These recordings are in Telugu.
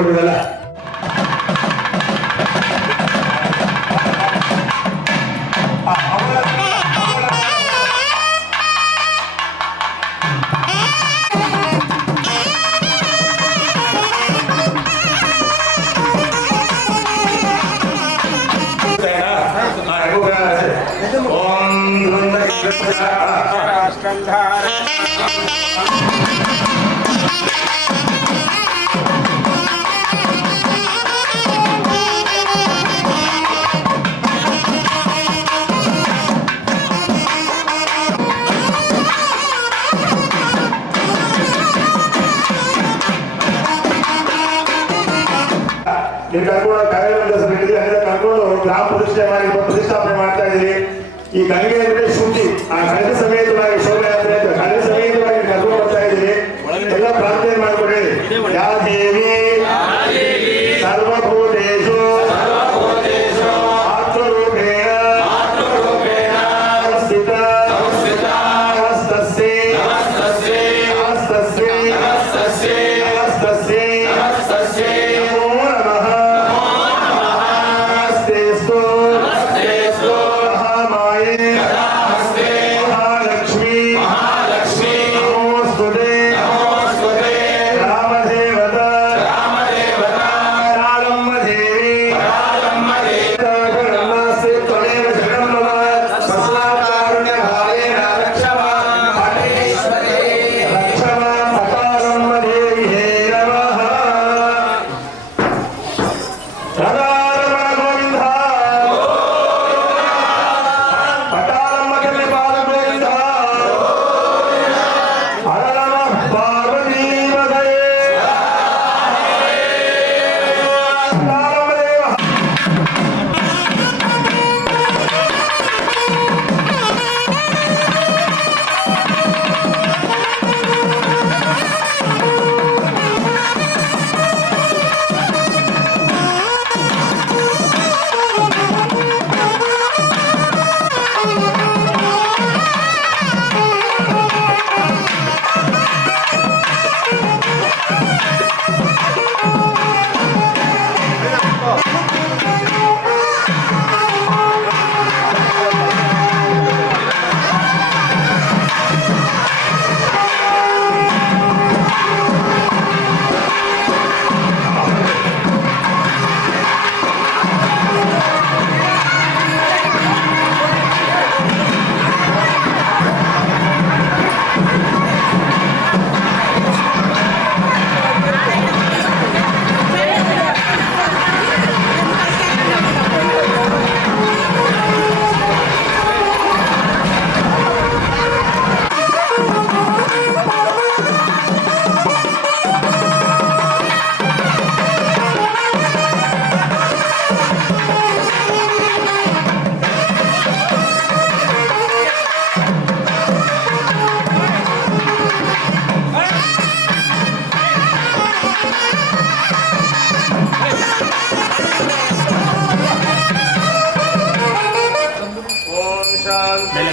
ಕೊಟ್ಟಿದ್ದಲ್ಲ. ನೀವು ಕರ್ಕೊಂಡು ಕಾರ್ಯಕ್ರಮ ಸಮಿತಿ ಅಲ್ಲಿಂದ ಕರ್ಕೊಂಡು ಗ್ರಾಮ ಪ್ರತಿಷ್ಠಾಪನೆ ಮಾಡ್ತಾ ಇದ್ದೀವಿ. ಈ ಗಂಗೆ ಅಂದ್ರೆ ಶುದ್ಧಿ. ಆ ಗಂಗೆ ಸಮೇತವಾಗಿ ಶೋಭಯಾತ್ರೆ ಗಂಗೆ ಸಮೇತವಾಗಿ ಕರ್ಕೊಂಡು ಬರ್ತಾ ಇದ್ದೀವಿ. ಎಲ್ಲ ಪ್ರಾರ್ಥನೆ ಮಾಡ್ಕೊಡಿ. ಯಾ ದೇವಿ ಸರ್ವಭೂತೇಷು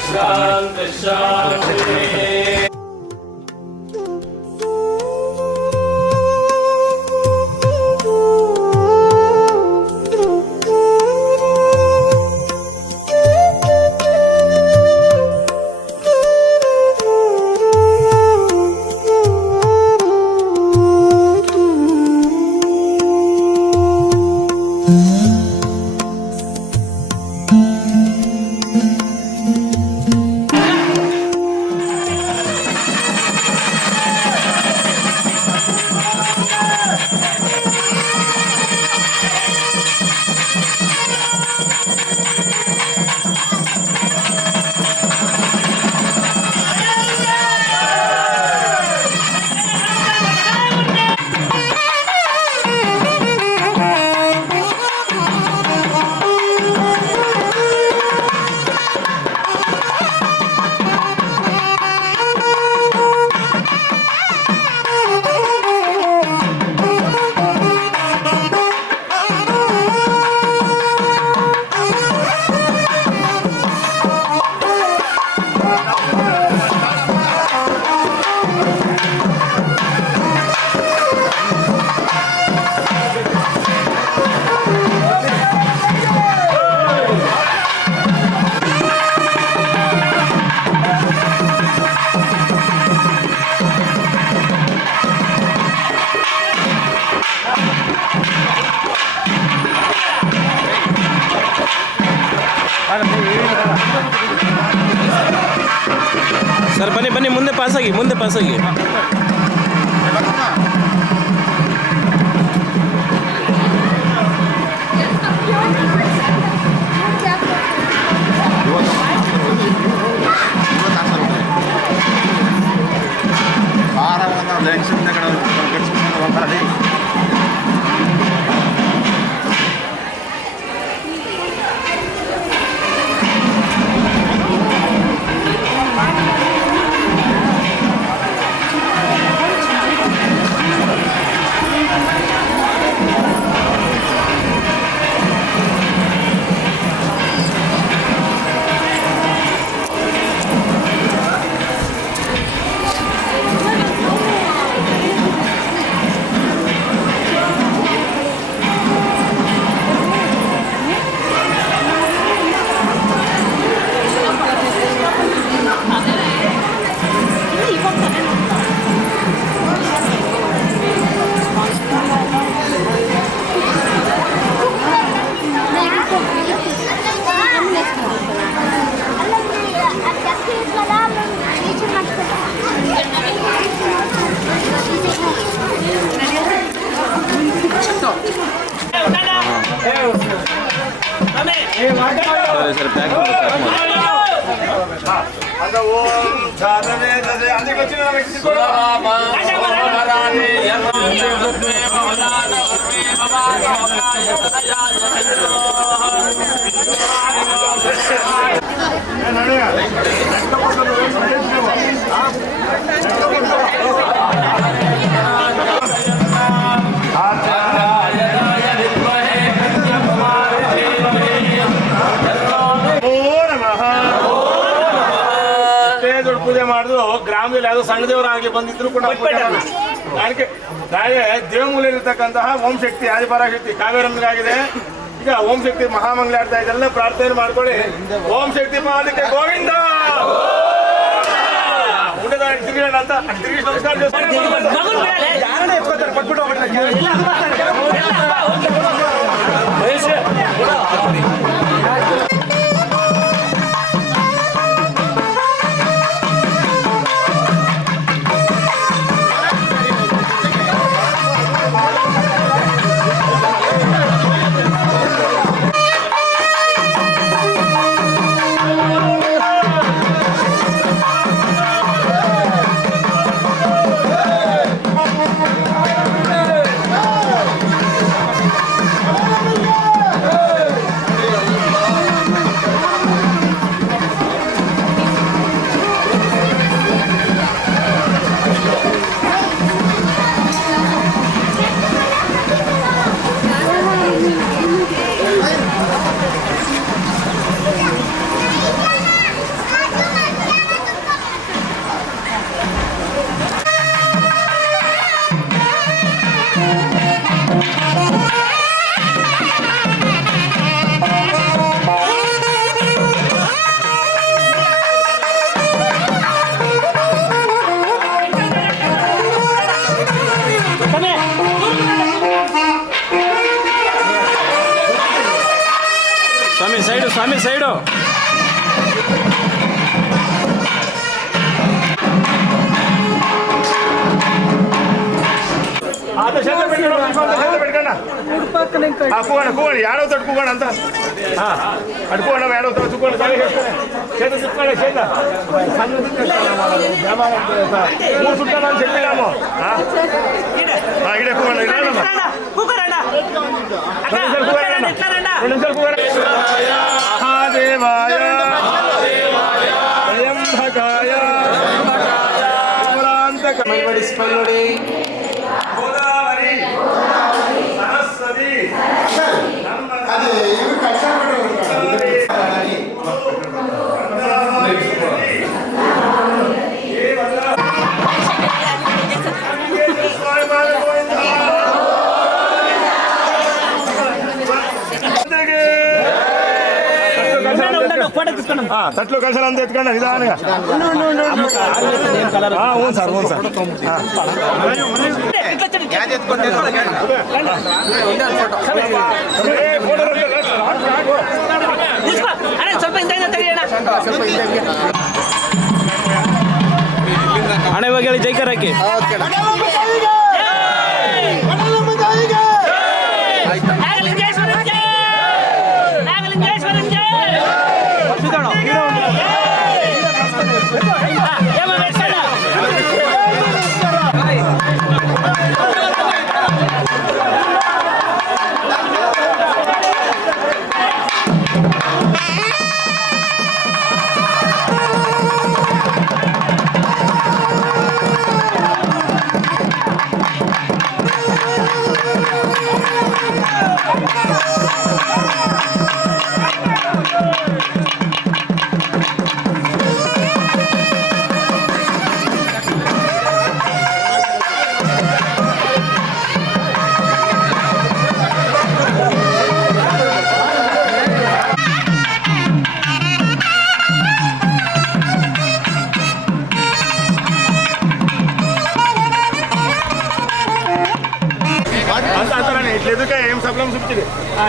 शांति शांति ಸರ್ ಬನ್ನಿ ಬನ್ನಿ, ಮುಂದೆ ಪಾಸಾಗಿ, ಮುಂದೆ ಪಾಸಾಗಿ. ಸರ್ ಪ್ಯಾಕ್ ಪೂಜೆ ಮಾಡಿದ್ರು ಗ್ರಾಮದಲ್ಲಿ ಯಾವುದೋ ಸಣ್ಣ ದೇವರಾಗಿ ಬಂದಿದ್ರು ಕೂಡ ಅದಕ್ಕೆ ನಾಳೆ ದೇವಮೂಲೆಯಲ್ಲಿರ್ತಕ್ಕಂತಹ ಓಂ ಶಕ್ತಿ ಆದಿಪರಾಶಕ್ತಿ ಕಾವೇರಮ್ಮಗಾಗಿದೆ. ಈಗ ಓಂ ಶಕ್ತಿ ಮಹಾಮಂಗಳಾರ್ಥ ಇದೆಲ್ಲ ಪ್ರಾರ್ಥನೆ ಮಾಡ್ಕೊಳ್ಳಿ. ಓಂ ಶಕ್ತಿ ಪಾದಕ್ಕೆ ಗೋವಿಂದ ಊಟದ ತಿರುಗಿಣ ಅಂತ ತಿರುಗಿ ನಮಸ್ಕಾರ ಸ್ವಾಮಿ ಸೈಡು. ಕೂಗೋಣ ಯಾರೋ ತಟ್ಟು ಕೂಗೋಣ ಅಂತ ಅಡ್ಕೋಣ ಯಾರೋ ತುಕ್ಕೋಣ ಸೇತ ಸುತ್ಕೊಳ್ಳಿ ಸೇತ ಸುಟ್ಟ ನಾನು ಚೆಲ್ಲಿ ನಾವು ಇಡೆ ಕೂಗೋಣ ಮಹಾದೇವಾಯ ತ್ರ್ಯಂಬಕಾಯ ನೋಡಿ ಗೋದಾವರಿ ಸರಸ್ವತಿ తట్లో కలిసి అంత ఎత్తుకోండి నిదానంగా అవును సార్ అవును సార్ ಸ್ವಲ್ಪ ಹಣೆ ಬಗ್ಗೆ ಹೇಳಿ ಜೈಕರ್ ಹಾಕಿ. ఏం సఫలం చూపించింది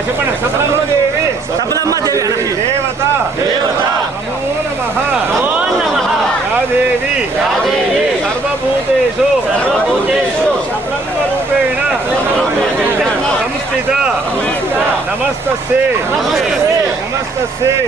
చెప్పండి. సఫలమ్మ దేవి, సఫలమ్మ దేవి, దేవత, నమో నమః, యాదేవి సర్వభూతేషు సఫలమ్మ రూపేణ సంస్థిత నమస్తస్యై నమస్తస్యై.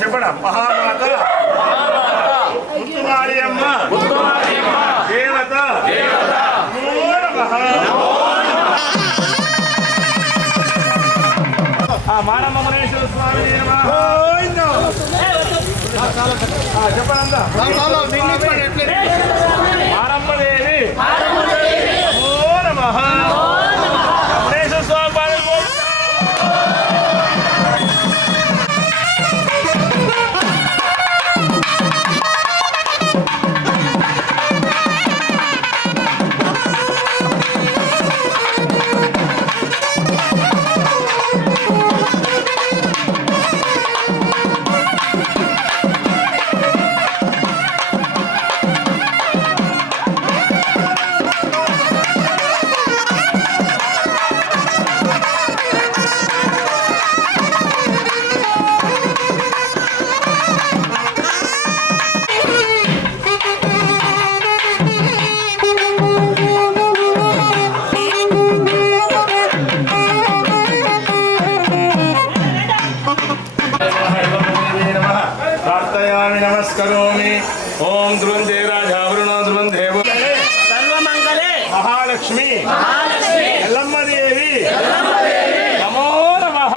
చెప్పండి. మహామాత ముత్తుమారియమ్మ దేవత నమో నమః. మారమ్మ మునేశ్వర స్వామి నమః. చెప్పండి అంతా. మారమ్మ దేవి నమో నమః. మునేశ్వర స్వామి పాదం నమస్కరోమి. ఓం ధ్రువందే రాజావరుణో ధ్రువం దేవ సర్వమంగళే మహాలక్ష్మి ఎల్లమ్మ దేవి నమో నమః.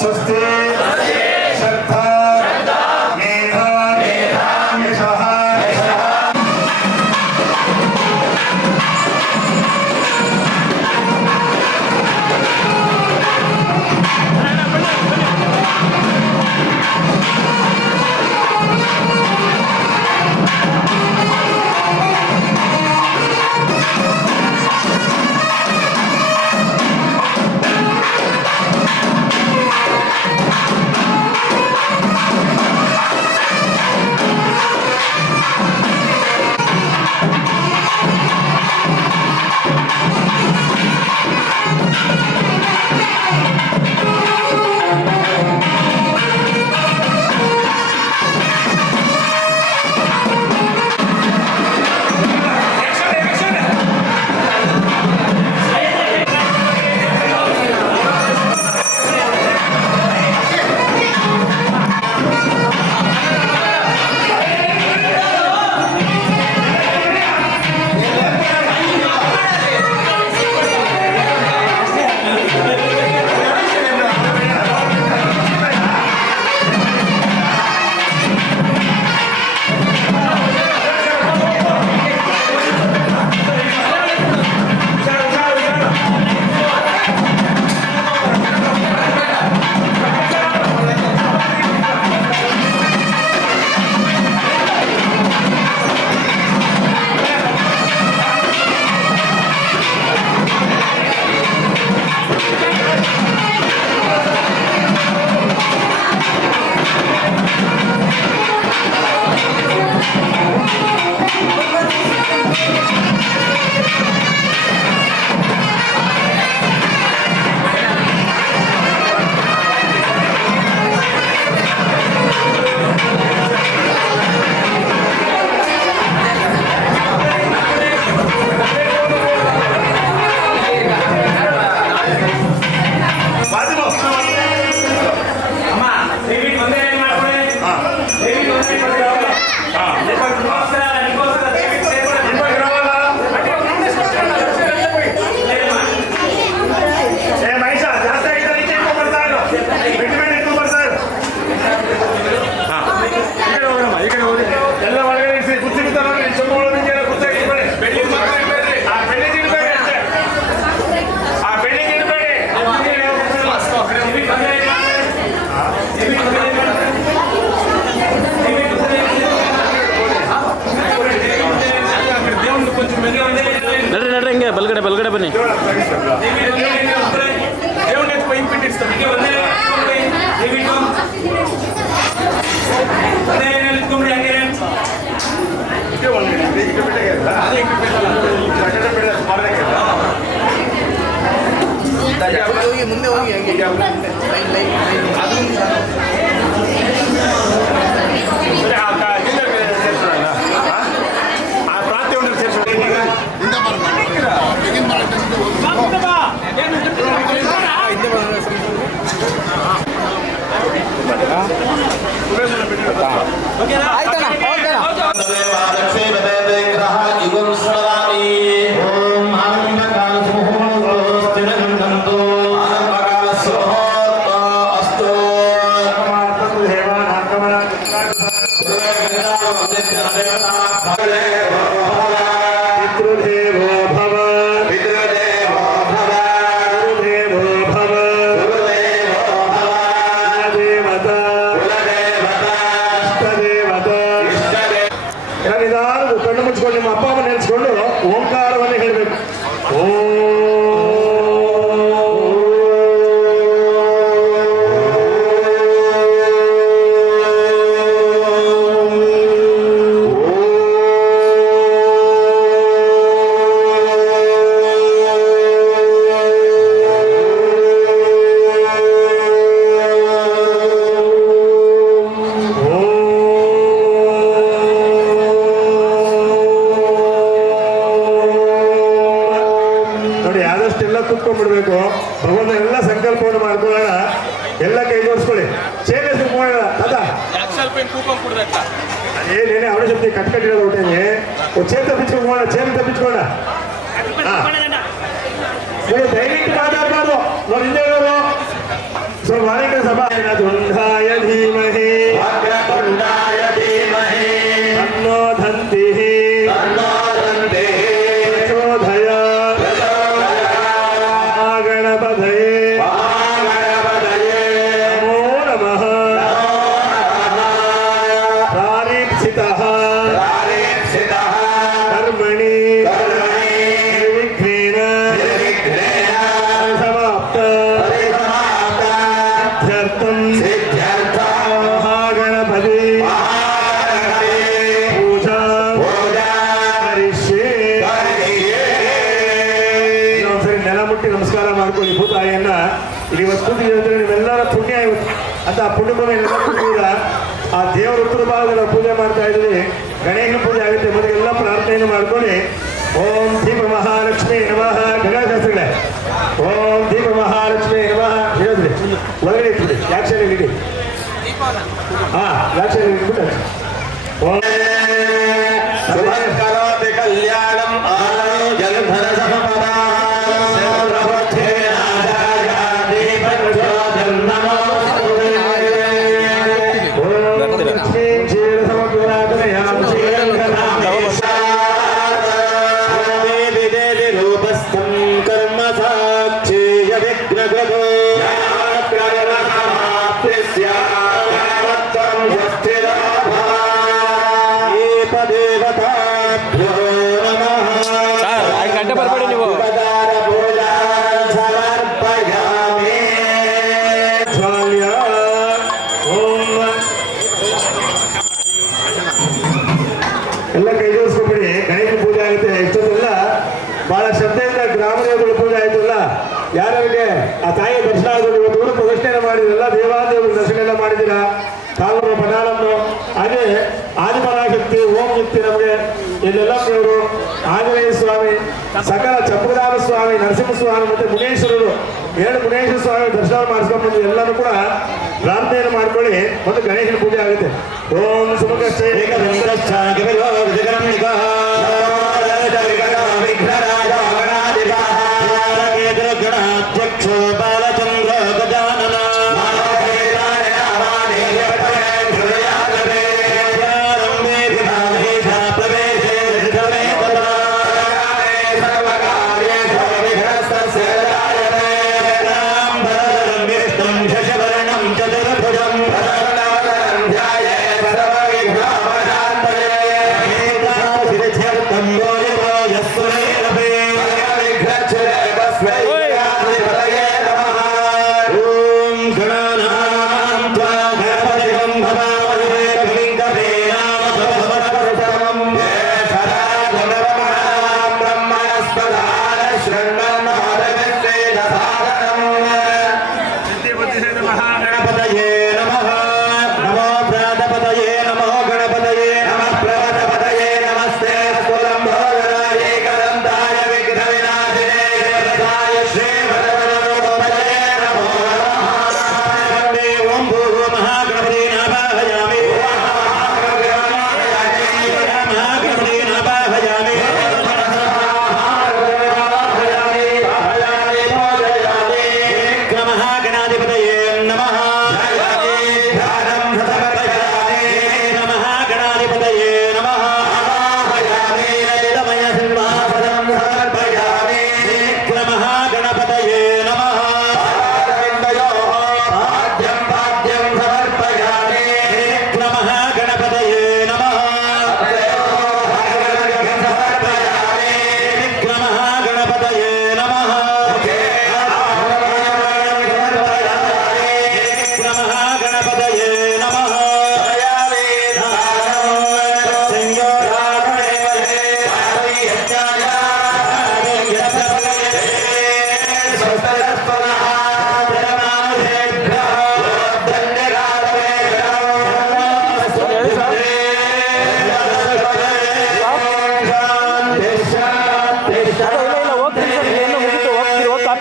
ಸ್ವಸ್ತಿ ಶ್ರದ್ಧಾ ಮೇಧಾ ಯಶಃ ನಡ್ರಿ ಹಂಗೆ ಬಲ್ಗಡೆ ಬನ್ನಿ. ಹೋಗಿ ಮುಂದೆ ಹೋಗಿ ಹಂಗೆ ಕಣ್ಣು ಮುಚ್ಕೊಂಡು ನಿಮ್ಮ ಅಪ್ಪ ಅಮ್ಮ ನೆನೆಸ್ಕೊಂಡು ಓಂಕಾರವನ್ನೇ ಹೇಳಬೇಕು. ಕೂತ್ಕೊಂಡ್ಬಿಡ್ಬೇಕು. ಭಗವಂತ ಎಲ್ಲ ಸಂಕಲ್ಪವನ್ನು ಮಾಡ್ಕೊಳ್ಳೋಣ. ಎಲ್ಲ ಕೈ ಜೋಡಿಸ್ಕೊಳ್ಳಿ. ಚೇನೆ ಸುಮ್ಮನೆ ತಾತ ಅದೇನೇನೆ ಅವಳ ಶಕ್ತಿ ಕಟ್ಕಟ್ಟಿರೋದು ಹೊಟ್ಟೆಗೆ ಚೇನ್ ತಪ್ಪಿಸ್ಕೊಂಡ ನೀವು ದಯವಿಟ್ಟು ಮಾತಾಡಬಾರ್ದು. ನೋಡಿ ಹಿಂದೆ ಹೇಳೋರು ಸ್ವಲ್ಪ ಮಾಲಿಕ ಸಭಾ ದುಂಡಾಯ ಧೀಮಹಿ ತನ್ನೋ ದಂತಿ ಪ್ರಚೋದಯ ನಮೋ ನಮಃ ಪ್ರಾರೀಪ್ಸಿತಃ ಕರ್ಮಣಿ ನಿರ್ವಿಘ್ನೇನ ಸಮಾಪ್ತ ಸಿದ್ಧ್ಯರ್ಥಂ ಮಹಾಗಣಪತಿ ಪೂಜಾ ಕರಿಷ್ಯೆ. ಇನ್ನೊಂದ್ಸರಿ ನೆಲ ಮುಟ್ಟಿ ನಮಸ್ಕಾರ ಮಾಡ್ಕೊಳ್ಳಿ ಭೂತಾಯಿಯನ್ನ. ಇವತ್ತು ಕೂತಿದ್ರೆ ನೀವೆಲ್ಲರ ಪುಣ್ಯ ಇವತ್ತು ಅಂತ ಪುಣ್ಯಭೂಮಿ ಕೂಡ ಆ ದೇವರ ಉತ್ತರ ಭಾಗದಲ್ಲಿ ಪೂಜೆ ಮಾಡ್ತಾ ಇದ್ದೀವಿ. ಗಣೇಶನ ಪೂಜೆ ಆಗುತ್ತೆ. ಮೊದಲೆಲ್ಲ ಪ್ರಾರ್ಥನೆಯನ್ನು ಮಾಡ್ಕೊಳ್ಳಿ. ಓಂ ದೀಪ ಮಹಾಲಕ್ಷ್ಮಿ ನಮಃ. ಗಣೇಶಾಸ್ತ್ರಿಗಳೇ ಓಂ ದೀಪ ಮಹಾಲಕ್ಷ್ಮಿ ನಮಃ ಹೇಳಿದ್ರಿ. ಒಳಗಡೆ ಇಟ್ಬಿಡಿ. ಯಾಕ್ಷನ್ ಇಡಿ. ಯಾಕ್ಷನ್ ಇಟ್ಬಿಟ್ಟು ಓಂ ಕಲ್ಯಾಣಂ ಜಲಧರ ಗಂಟೆ ಬರಬೇಡಿ ನೀವು. ಎಲ್ಲ ಕೈ ಜೋಡಿಸ್ಕೊಂಡ್ಬಿಡಿ. ಗಣೇಶ ಪೂಜೆ ಆಗುತ್ತೆ. ಇಷ್ಟೊಂದೆಲ್ಲ ಬಹಳ ಶ್ರದ್ಧೆಯಿಂದ ಗ್ರಾಮ ದೇವಗಳ ಪೂಜೆ ಆಯ್ತಲ್ಲ. ಯಾರಿಗೆ ಆ ತಾಯಿಯ ದರ್ಶನ ಆಗೋದು. ಇವತ್ತು ಊರು ಪ್ರದಕ್ಷಿಣೆ ಮಾಡಿದ್ರಲ್ಲ, ದೇವಾದೇವರು ದರ್ಶನ ಎಲ್ಲ ಮಾಡಿದ್ದೀರಾ. ಕಾಲನ್ನು ಪನಾಲನ್ನು ಹಾಗೆ ಆದಿಪರಾಶಕ್ತಿ ಓಂ ಶಕ್ತಿ ನಮಗೆ ಇಲ್ಲೆಲ್ಲ ದೇವರು ಆಂಜನೇಯ ಸ್ವಾಮಿ, ಸಕಲ ಚಪ್ಪುದಾರ ಸ್ವಾಮಿ, ನರಸಿಂಹಸ್ವಾಮಿ ಮತ್ತೆ ಮುನೇಶ್ವರರು 2 ಮುನೇಶ್ವರ ಸ್ವಾಮಿ ದರ್ಶನ ಮಾಡಿಸ್ಕೊಂಡು ಎಲ್ಲರೂ ಕೂಡ ಪ್ರಾರ್ಥನೆಯನ್ನು ಮಾಡ್ಕೊಳ್ಳಿ. ಮತ್ತು ಗಣೇಶನ ಪೂಜೆ ಆಗುತ್ತೆ. ಓಂ ಸುಮುಖಶ್ಚ ಗಣಾಧ್ಯಕ್ಷೋ ಬಾಲಚಂದ್ರ ಗಜಾನನ Yes,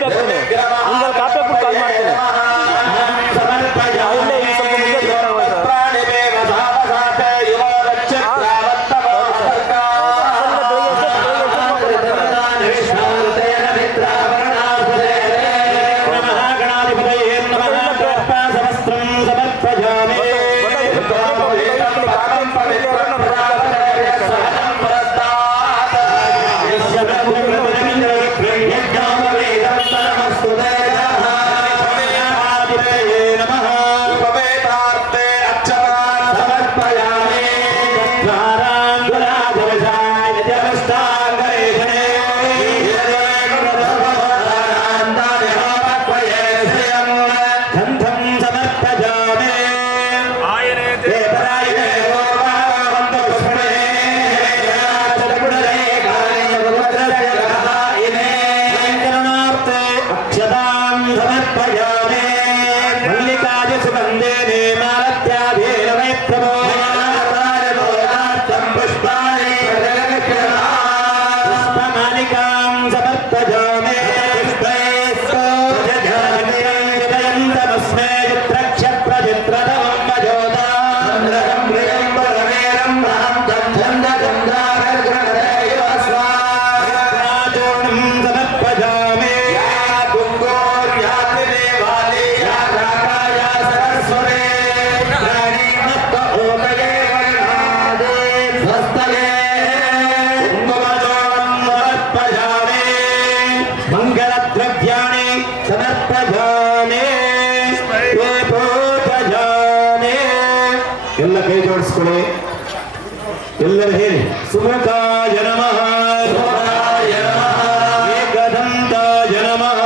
ಕಾಪಿ ಹಾಕ್ತೀನಿ ನಿಮ್ಗೆ ಕಾಪಿ ಹಾಕ್ಬಿಟ್ಟು ಕಾಲ್ ಮಾಡ್ತೀನಿ ಇಲ್ಲೇ ಈ ಸ್ವಲ್ಪ ಮುಂದೆ ಜೋರ ಎಲ್ಲ ಕೈ ಜೋಡಿಸ್ಕೊಳ್ಳಿ ಎಲ್ಲರೂ ಹೇಳಿ ಸುಮುಖಾಯ ನಮಃ ಏಕದಂತಾಯ ನಮಃ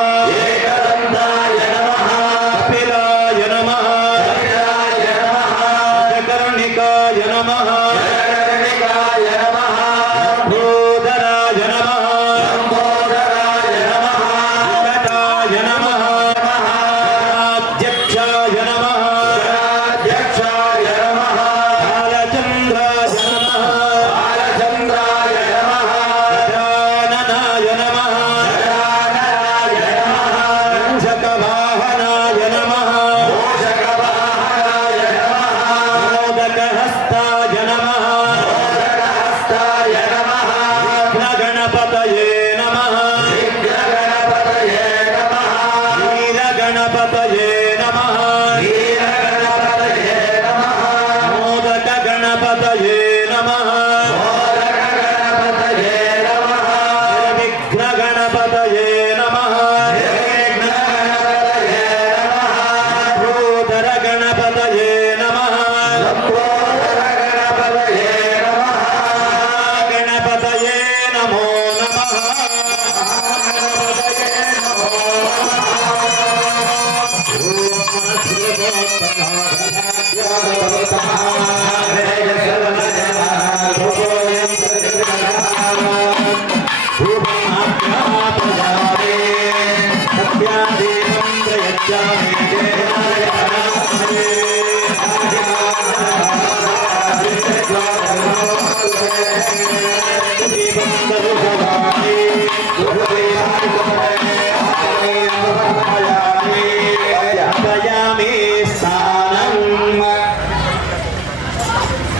ಕಪಿಲಾಯ ನಮಃ ಕರ್ಣಿಕಾಯ ನಮಃ ಭೂಧರಾಯ ನಮಃ ವೆಂಕಟಾಯ ನಮಃ ಅಧ್ಯಕ್ಷಾಯ ನಮಃ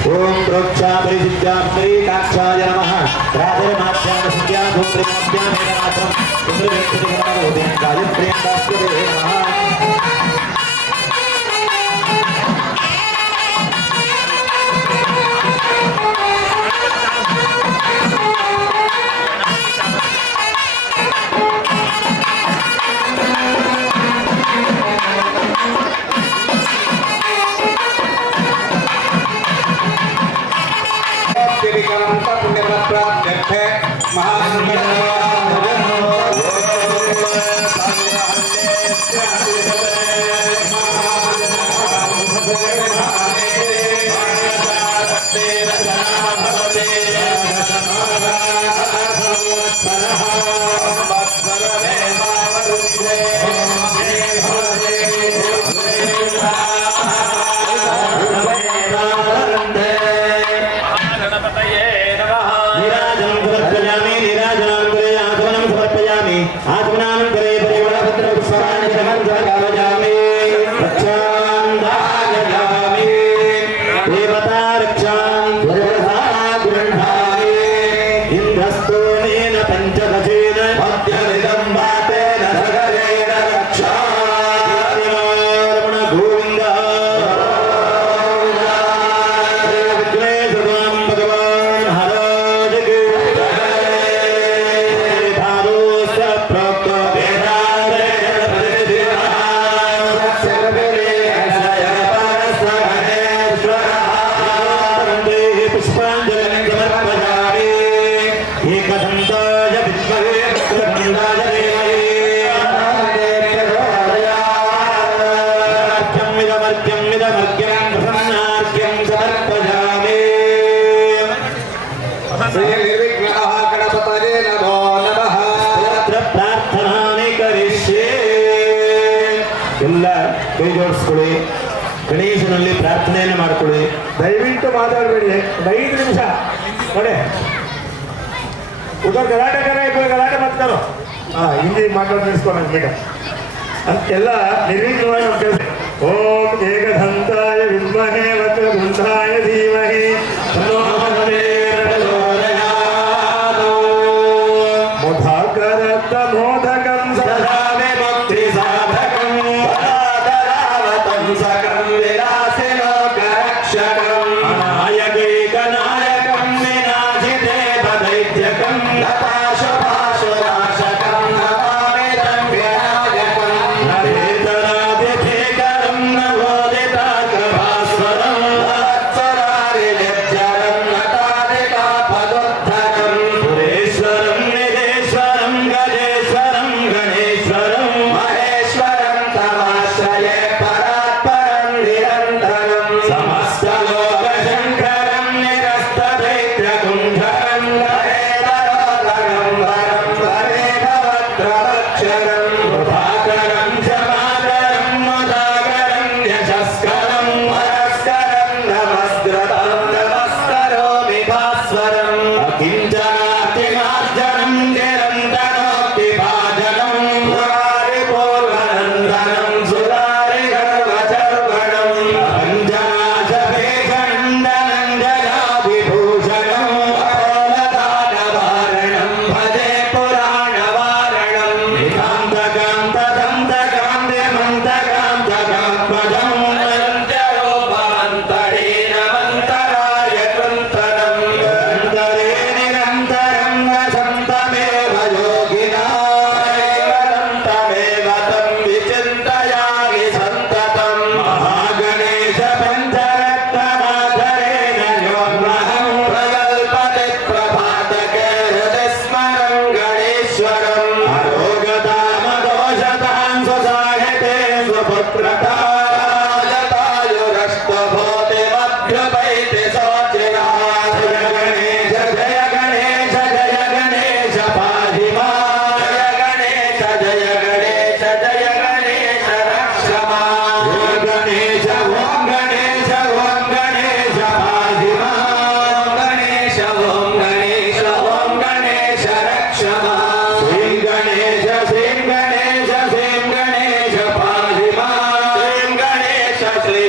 ओम प्रोक्षा परिसिद्धाय काक्षाय नमः राधेमात्याय संज्ञा धूम्रमात्याय मेनात्रम सुंदरवेंकटगणाय गायत्री दास्यते नमः आत्मनामं करे ಎಲ್ಲ ಕೈ ಜೋಡಿಸ್ಕೊಳ್ಳಿ, ಗಣೇಶನಲ್ಲಿ ಪ್ರಾರ್ಥನೆಯನ್ನು ಮಾಡ್ಕೊಳ್ಳಿ. ದಯವಿಟ್ಟು ಮಾತಾಡಬೇಡಿ, 5 ನಿಮಿಷ ನೋಡಿ. उधर गलाटे कर रहे, कोई गलाटे मत करो. हिंदी माताडने निल्स्कोंడి ಬೇಡ ಎಲ್ಲ ನಿರ್ವಿಘ್ನವಾಗಿ ನಮ್ಮ ಕೆಲಸ. ಓಂ ಏಕದಂತಾಯ ವಿದ್ಮಹೇ ವಕ್ರತುಂಡಾಯ ಧೀಮಹಿ ತನ್ನೋ मोधाकरत्त मोदकं सदा विमुक्ति साधकं पदाधरावतं सकं विलासिलोकरक्षकं नायकैकनायकं विनाशिते पदैत्यकं नताशुभाशुनाशकं नमामि तं विनायकं नरेतरादिभीकरं नवोदिताग्रभास्वरं नवत्सरारिनित्यरं नतादिकापदोद्धकं सुरेश्वरं निदेश्वरं गजेश्वरं गणेश्वरं महेश्वरं तमाश्रये परात्परं निरन्तरं समस्तलोकशङ्करं निरस्तदैत्यकुण्ठरं हरेतरोदरं वरं वरेभवत्रवक्षरं प्रभाकरं क्षमाकरं मुदाकरं यशस्करं वरस्करं नमस्कृतं नमस्करोमि भास्वरम् अकिञ्चनातिमार्जनं निरन्तरोक्तिभाजनं मुरारिपूर्वनन्दनं सुरारिगर्वचर्वणं अञ्जनाशभेषणं धनञ्जयाभिभूषणं अपोलदानवारणं भजे पुराणवारणं निकान्तकान्तदन्तकान्त्यमन्तकान्तकात्मजं निरन्तरोपमन्तरीणमन्तराय कृन्तनं निरन्तरे निरन्तरं वसन्तमेव योगिना वसन्तमेव तं विचिन्तयामि सन्ततं महागणेश पञ्चरत्नमाधरेण योन्महं प्रकल्पते प्रभातके हृदिस्मरं गणेश्वरम् अरोगतामदोषतां स्वसाहिते स्वपुत्रता राजतायुरस्तभूतिमभ्युपैति शोचिना जय गणेश जय गणेश पाहि मां जय गणेश रक्ष मां जय गणेश ॐ गणेश पाहि मां गणेश ॐ गणेश रक्ष मां श्री गणेश पाहि मां श्री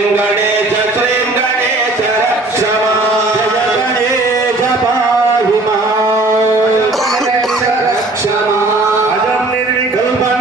गणेश रक्ष मां जय गणेश पाहि मां गणेश रक्ष मां अजं निर्विकल्पं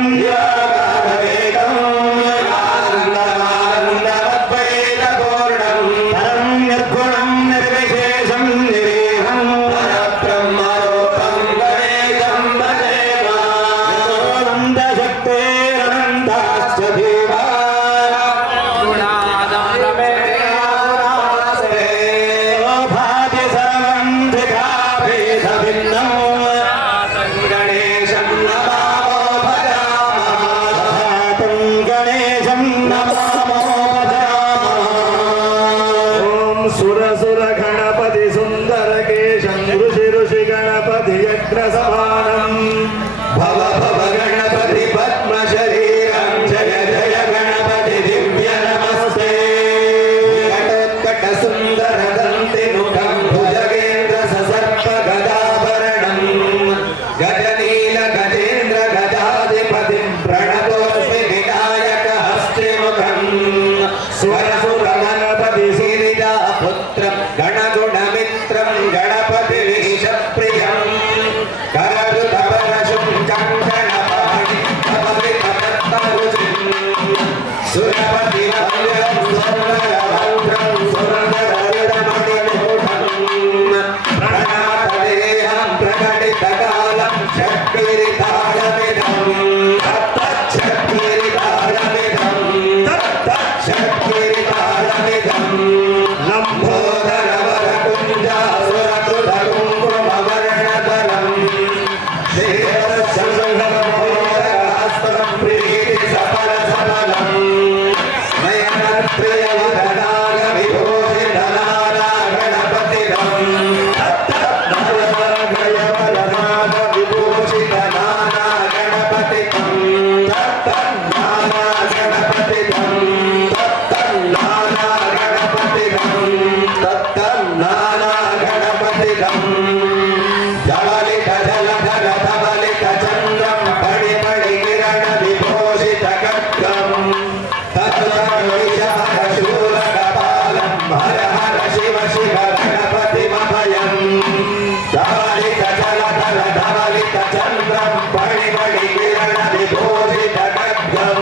परिभूषित खड्गं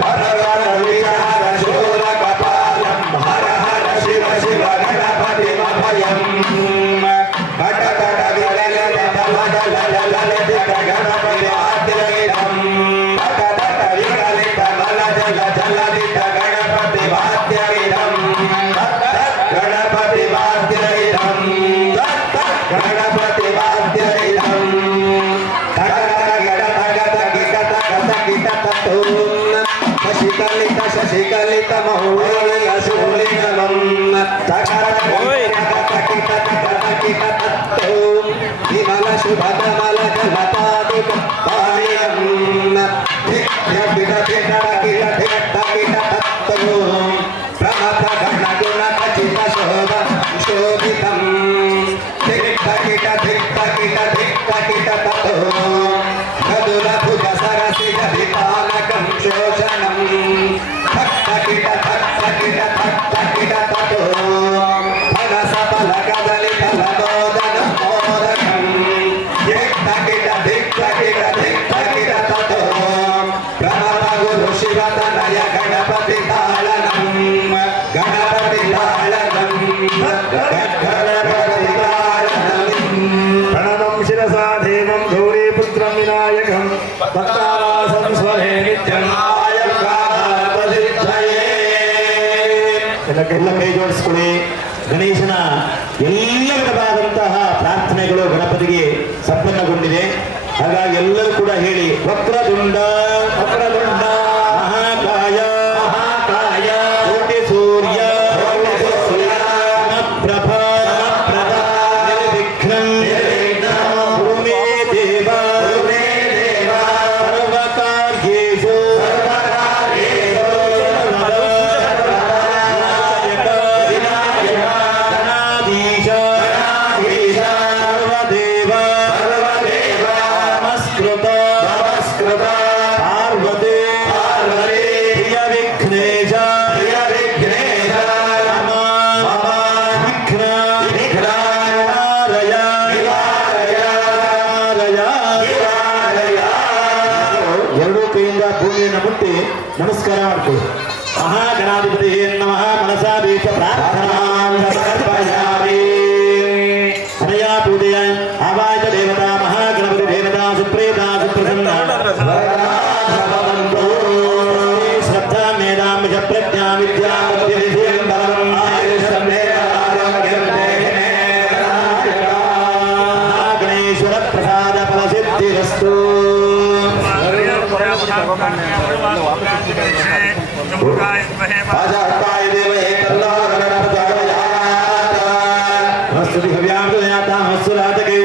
हरहर विचार शूल कपालं हर हर शिव शिव गणपतिमभयं कट कट विललित ललित गणपति वाद्यविदं कट कट विललित ललित गणपति वाद्यविदं गणपति वाद्यविदं गणपति वाद्यविदं शशिकलित शशिकलित महुलिंग शिवलिंगं विमल शुभकमल जलपादुक पाणियं प्रमथ गण गुण खचित शोभ शोभितं धिक्किट धिक्किट धिक्किट ततो गदुल भुज सरसि गदितानकं शोषणं धक्किट ततो फलस फल कदलित लदोदन मोदकं धिक्किट ततो प्रमथ गुरु शिव तनय गणपति तालनं गणपति तालनं गणपति तालनं प्रणमं शिरसा देवं गौरीपुत्रं विनायकं भक्तानां स्वरे नित्यं ಎಲ್ಲ ಕೈ ಜೋಡಿಸ್ಕೊಳ್ಳಿ. ಗಣೇಶನ ಎಲ್ಲ ವಿಧವಾದಂತಹ ಪ್ರಾರ್ಥನೆಗಳು ಗಣಪತಿಗೆ ಸಂಪನ್ನಗೊಂಡಿದೆ. ಹಾಗಾಗಿ ಎಲ್ಲರೂ ಕೂಡ ಹೇಳಿ ವಕ್ರದುಂಡ ವಕ್ರದುಂಡ ಮಹಾಕಾಯ ಮಹಾಕಾಯ ಕೋಟಿ ಸೂರ್ಯ ಪ್ರಭ ನಿರ್ವಿಘ್ನಂ ಗುರು ಮೇ ದೇವ ಸರ್ವಕಾರ್ಯೇಷು ಎರಡೂ ಕೈಯಿಂದ ಭೂಮಿಯನ್ನು ಮುಟ್ಟಿ ನಮಸ್ಕಾರ ಮಾಡಿಕೊಳ್ಳಿ. ಮಹಾಗಣಾಧಿಪತಿ ನಮಃ ಮನಸಾ ದೀಪ ಪ್ರಾರ್ಥನಾ ಅನಯಾ ಪೂಜೆಯ ಆವಾಯ ದೇವತಾ ಮಹಾಗಣಪತಿ ದೇವತಾ ಸುಪ್ರೀತಾ ಸುಪ್ರಸನ್ನ ಶ್ರದ್ಧಾ ಮೇಧಾಂ ಪ್ರಜ್ಞಾ ವಿದ್ಯಾ ಗಣೇಶ್ವರ ಪ್ರಸಾದ ಫಲಸಿದ್ಧಿರಸ್ತು. स्तुति हव्याम तो जाता हस्सुलात के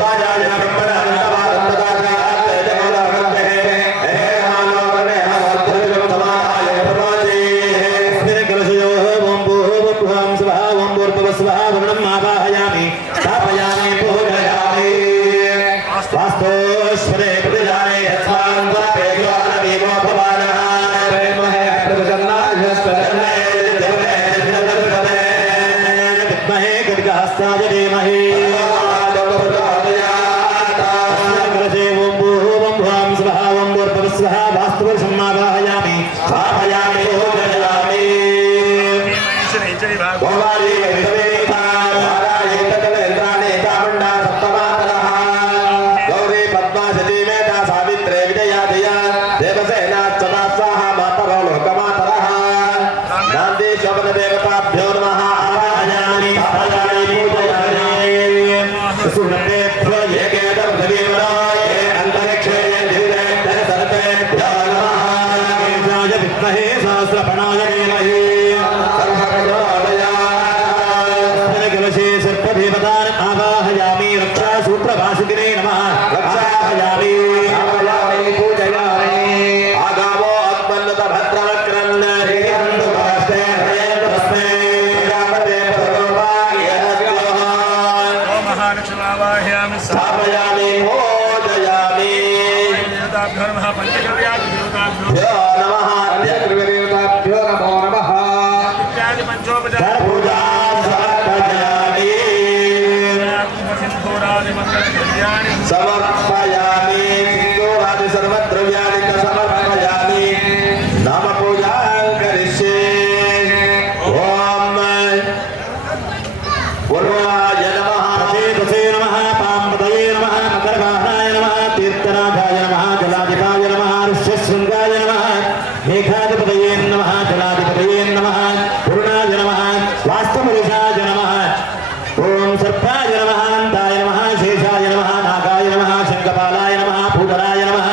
राजा जन ब्रह्मण अनंतवाद तदाकार जमल अनंत है हे मानवने हवत्रम समाय प्रभाते स्मिर कलशयो ओम भूर्भुवः स्वः ओम भूर्भुवस्वः वर्णम् आवाहयामि स्थापयामि पूजयामि वास्तोश्वरे प्रतिजाने यस्मान् त्वपे योऽनवीमो भवानः प्रेमहे प्रजन्नाय स्वरणे हस्ताय धीमहि ओम भूर्भुवः स्वः ओम भूर्भुवस्वः वास्तुवर्षम् आवाहयामि स्थापयामि पूजयामि भवानी विश्वेता नारायण तकलेन्द्राणि चामुण्डा सप्तमातरः गौरी पद्मा सती मेधा सावित्रे विजया धिया देवसेना सदा स्वाहा मातरो लोकमातरः गान्धी शोभन देवताभ्यो नमः आवाहयामि स्थापयामि पूजयामि सुनतेभ्यो येकेदं धीमराय अन्तरिक्षे दिव्येभ्यः सर्वेभ्यो नमः जलाधिपाय नमः ऋष्यशृङ्गाय नमः मेघाधिपतये नमः जलाधिपतये नमः पूर्णाय नमः वास्तुपुरुषाय नमः ॐ सर्पाय नमः अनन्ताय नमः शेषाय नमः नागाय नमः शङ्खपालाय नमः भूधराय नमः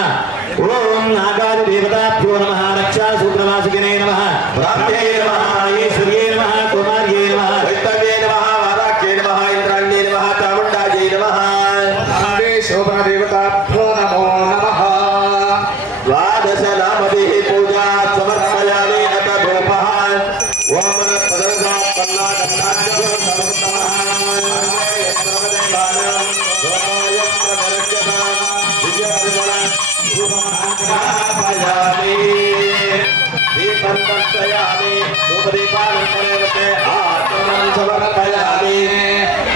ॐ नागादिदेवताभ्यो नमः रक्षासूत्रवासिकिने नमः ब्राह्म्ये नमः ऐश्वर्ये नमः कुमार्ये नमः वैष्णवे नमः वाराख्ये नमः इन्द्राण्ये नमः चामुण्डायै नमः शोभनदेवताभ्यो नमो नमः द्वादश नामभिः पूजा समर्पयामि अथ गोपः ॐ पदरसा पल्लागन्धाभ्यो सर्वतमः दीपन्तयामि धूपदीपालङ्करेवते आत्मनं समर्पयामि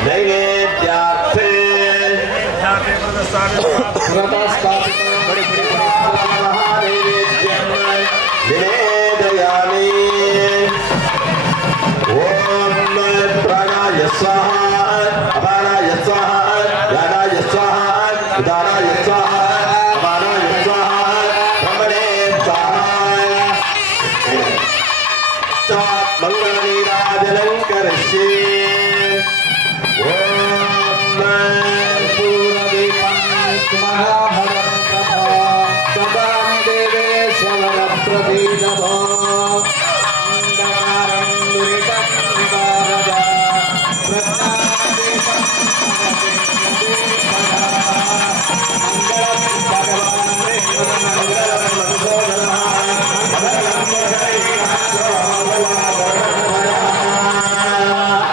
नैवेद्यार्थे निवेदयामि ॐ प्राणाय स्वाहा अपानाय स्वाहा ज्ञानाय स्वाहा उदानाय स्वाहा अपानाय स्वाहा ब्रह्मणे स्वाहा मंगलनीराजनं करिष्ये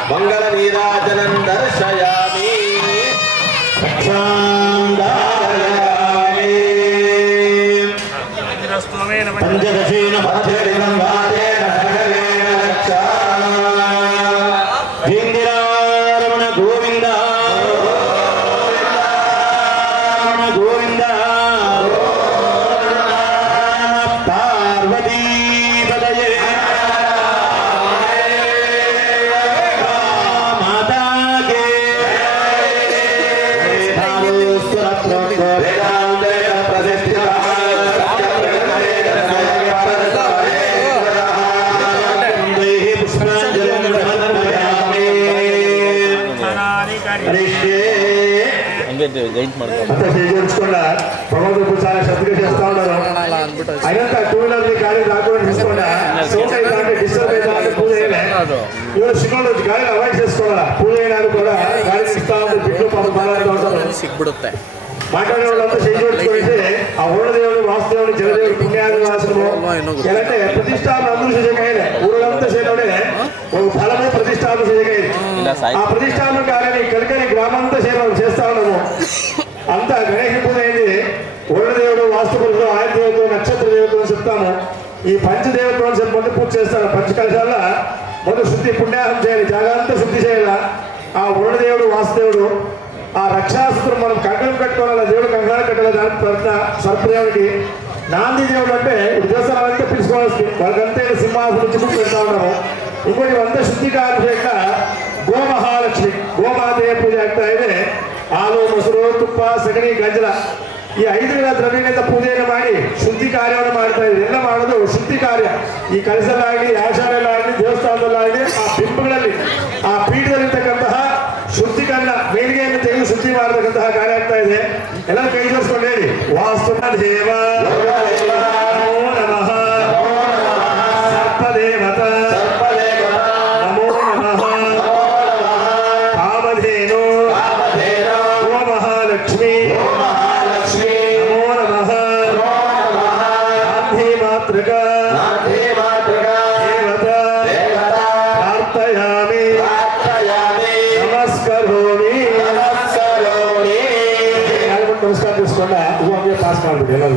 मंगलनीराजनं दर्शयामि पंचदशेन मध्यदिनं वादेन सकलेन रक्षा धिंदिरारमण गोविंद गोविंद पार्वती पदये माता के ಹಂಗೆ ಜೈಂಟ್ ಮಾಡ್ಕೊಂಡು ಅಂತ చేయించుకున్న భగవంతుడు చాలా శ్రద్ధగా చేస్తా ఉన్నారు అయినంత టూ వీలర్ ని గాలి రాకుండా తీసుకున్నా సౌండ్ అయితే అంటే డిస్టర్బ్ అయితే పూజ చేయలేదు ఇవాళ సిగ్నల్ వచ్చి గాలిని అవాయిడ్ చేసుకోవాలా పూజ చేయడానికి కూడా గాలి ఇస్తా ఉంటుంది బిడ్డలు పాపం మాట్లాడుతూ ఉంటారు సిగ్గుడుతాయి మాట్లాడే వాళ్ళంతా చేయించుకుంటే ఆ ఊళ్ళదేవుడు వాసుదేవుడు జలదేవుడు పుణ్యాదివాసము ఎలాంటే ప్రతిష్టాపన అందరూ చేయకైనా ఊళ్ళంతా చేయడే ఒక ఫలమే ప్రతిష్టాపన చేయకైంది ఆ ప్రతిష్టాపన కార్యాన్ని కలికని గ్రామంతా చేస్తా ఉన్నాము అంతా గణేష్ పూజ అయింది ఊళ్ళదేవుడు వాస్తుపురుషుడు ఆయన దేవతలు నక్షత్ర దేవతలు చెప్తాము ఈ పంచదేవతలు చెప్పి పూజ చేస్తారు పంచకలశాల మొదటి శుద్ధి పుణ్యాహం చేయాలి జాగ్రత్త శుద్ధి చేయాలా ఆ ఊళ్ళదేవుడు వాసుదేవుడు ఆ రక్షాసూత్రం మనం కంకణం కట్టుకోవాలి దేవుడు కంకణం కట్టాలి దానికి ప్రశ్న సర్పదేవుడికి నాంది దేవుడు అంటే దేశాలంతా పిలుచుకోవాల్సి వాళ్ళకంతే సింహాసనం నుంచి ముందు పెడతా ఉన్నాము ఇంకోటి వంద శుద్ధి కార్యక ಗೋಮಹಾಲಕ್ಷ್ಮಿ ಗೋಮಾತೆಯ ಪೂಜೆ ಆಗ್ತಾ ಇದೆ ಹಾಲು ಮೊಸರು ತುಪ್ಪ ಸಗಣಿ ಗಂಜಲ ಈ 5 ದ್ರವ್ಯಗಳಿಂದ ಪೂಜೆಯನ್ನು ಮಾಡಿ ಶುದ್ಧಿ ಕಾರ್ಯವನ್ನು ಮಾಡ್ತಾ ಇದೆ ಎಲ್ಲ ಮಾಡೋದು ಶುದ್ಧಿ ಕಾರ್ಯ ಈ ಕಲಸಲ್ಲಾಗಲಿ ಆಚಾರಲ್ಲಾಗಲಿ ದೇವಸ್ಥಾನದಲ್ಲಾಗಲಿ ಆ ಬಿಂಬಗಳಲ್ಲಿ ಆ ಪೀಠದಲ್ಲಿರ್ತಕ್ಕಂತಹ ಶುದ್ಧಿಕರಣ ಮೇಲಿಗೆಯನ್ನು ತೆಗೆದು ಶುದ್ಧಿ ಮಾಡತಕ್ಕಂತಹ ಕಾರ್ಯ ಆಗ್ತಾ ಇದೆ ಎಲ್ಲ ಕೈ ಜೋಡಿಸ್ಕೊಂಡು ಹೇಳಿ ವಾಸ್ತು ದೇವ ನಮೋ ನಮಃ ಸರ್ಪದೇವತ ನಮೋ ನಮಃ ಕಾಮಧೇನು ಓ ಮಹಾಲಕ್ಷ್ಮಿ ನಮೋ ನಮಃ ಗಾಂಧಿ ಮಾತೃಕ ದೇವತ ಪ್ರಾರ್ಥಯಾಮಿ ನಮಸ್ಕರೋಮಿ ನಮಸ್ಕಾರ తీసుకున్నా ಹೂವಂಗೆ ಪಾಸ್ ಮಾಡ್ಬಿಡಿ ಎಲ್ಲರೂ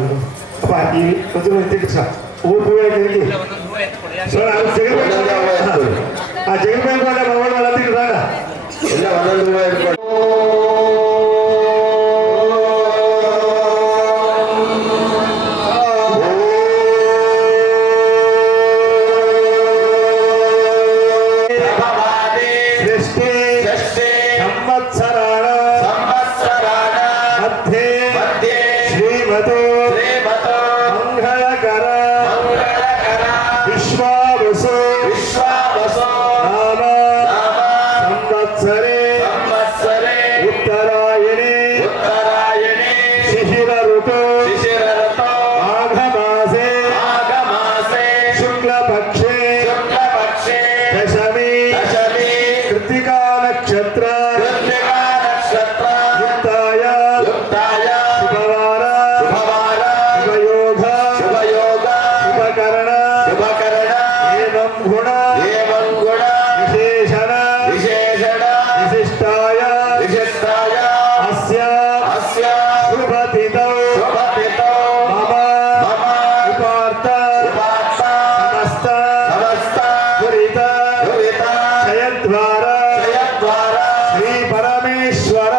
ಅಪ್ಪ ಈ కొంచెం ತಿಳ್ಕ ಊರು ಪೂಜೆಗೆ ಸೊ ನಾನು ಆ ಜಗನ್ಬೇಕು ಅಂದ್ರೆ ಮಗಳು ಅಲ್ಲತ್ತಿಗೆ ರಾಗ ಎಲ್ಲ ಒಂದೊಂದು ರೂಪಾಯಿ ಇಟ್ಕೊಂಡು ಸಂವತ್ಸರಾಣ ಮಧ್ಯೆ ಶ್ರೀಮತು ಮಂಗಳಕರ ವಿಶ್ವಾವಸು ನಾಮ ಸಂವತ್ಸರೆ ಉತ್ತರಾಯಣಿ ಶಿಶಿರ ಋತು ಮಾಘ ಮಾಸೆ ಶುಕ್ಲ ಪಕ್ಷೆ ದಶಮಿ ಕೃತಿಕಾ ನಕ್ಷತ್ರ ಯುಕ್ತಾಯ ಶುಭವಾರ ಶುಭಯೋಗ ಶುಭಕರಣ ಏವಂ ಗುಣ ವಿಶೇಷಣ ವಿಶಿಷ್ಟಾಯ ಅಸ್ಯ ಶುಭತಿಥೌ ಮಮ ಉಪಾರ್ಥ ಸಮಸ್ತ ದುರಿತ ಕ್ಷಯದ್ವಾರ ಶ್ರೀ ಪರಮೇಶ್ವರ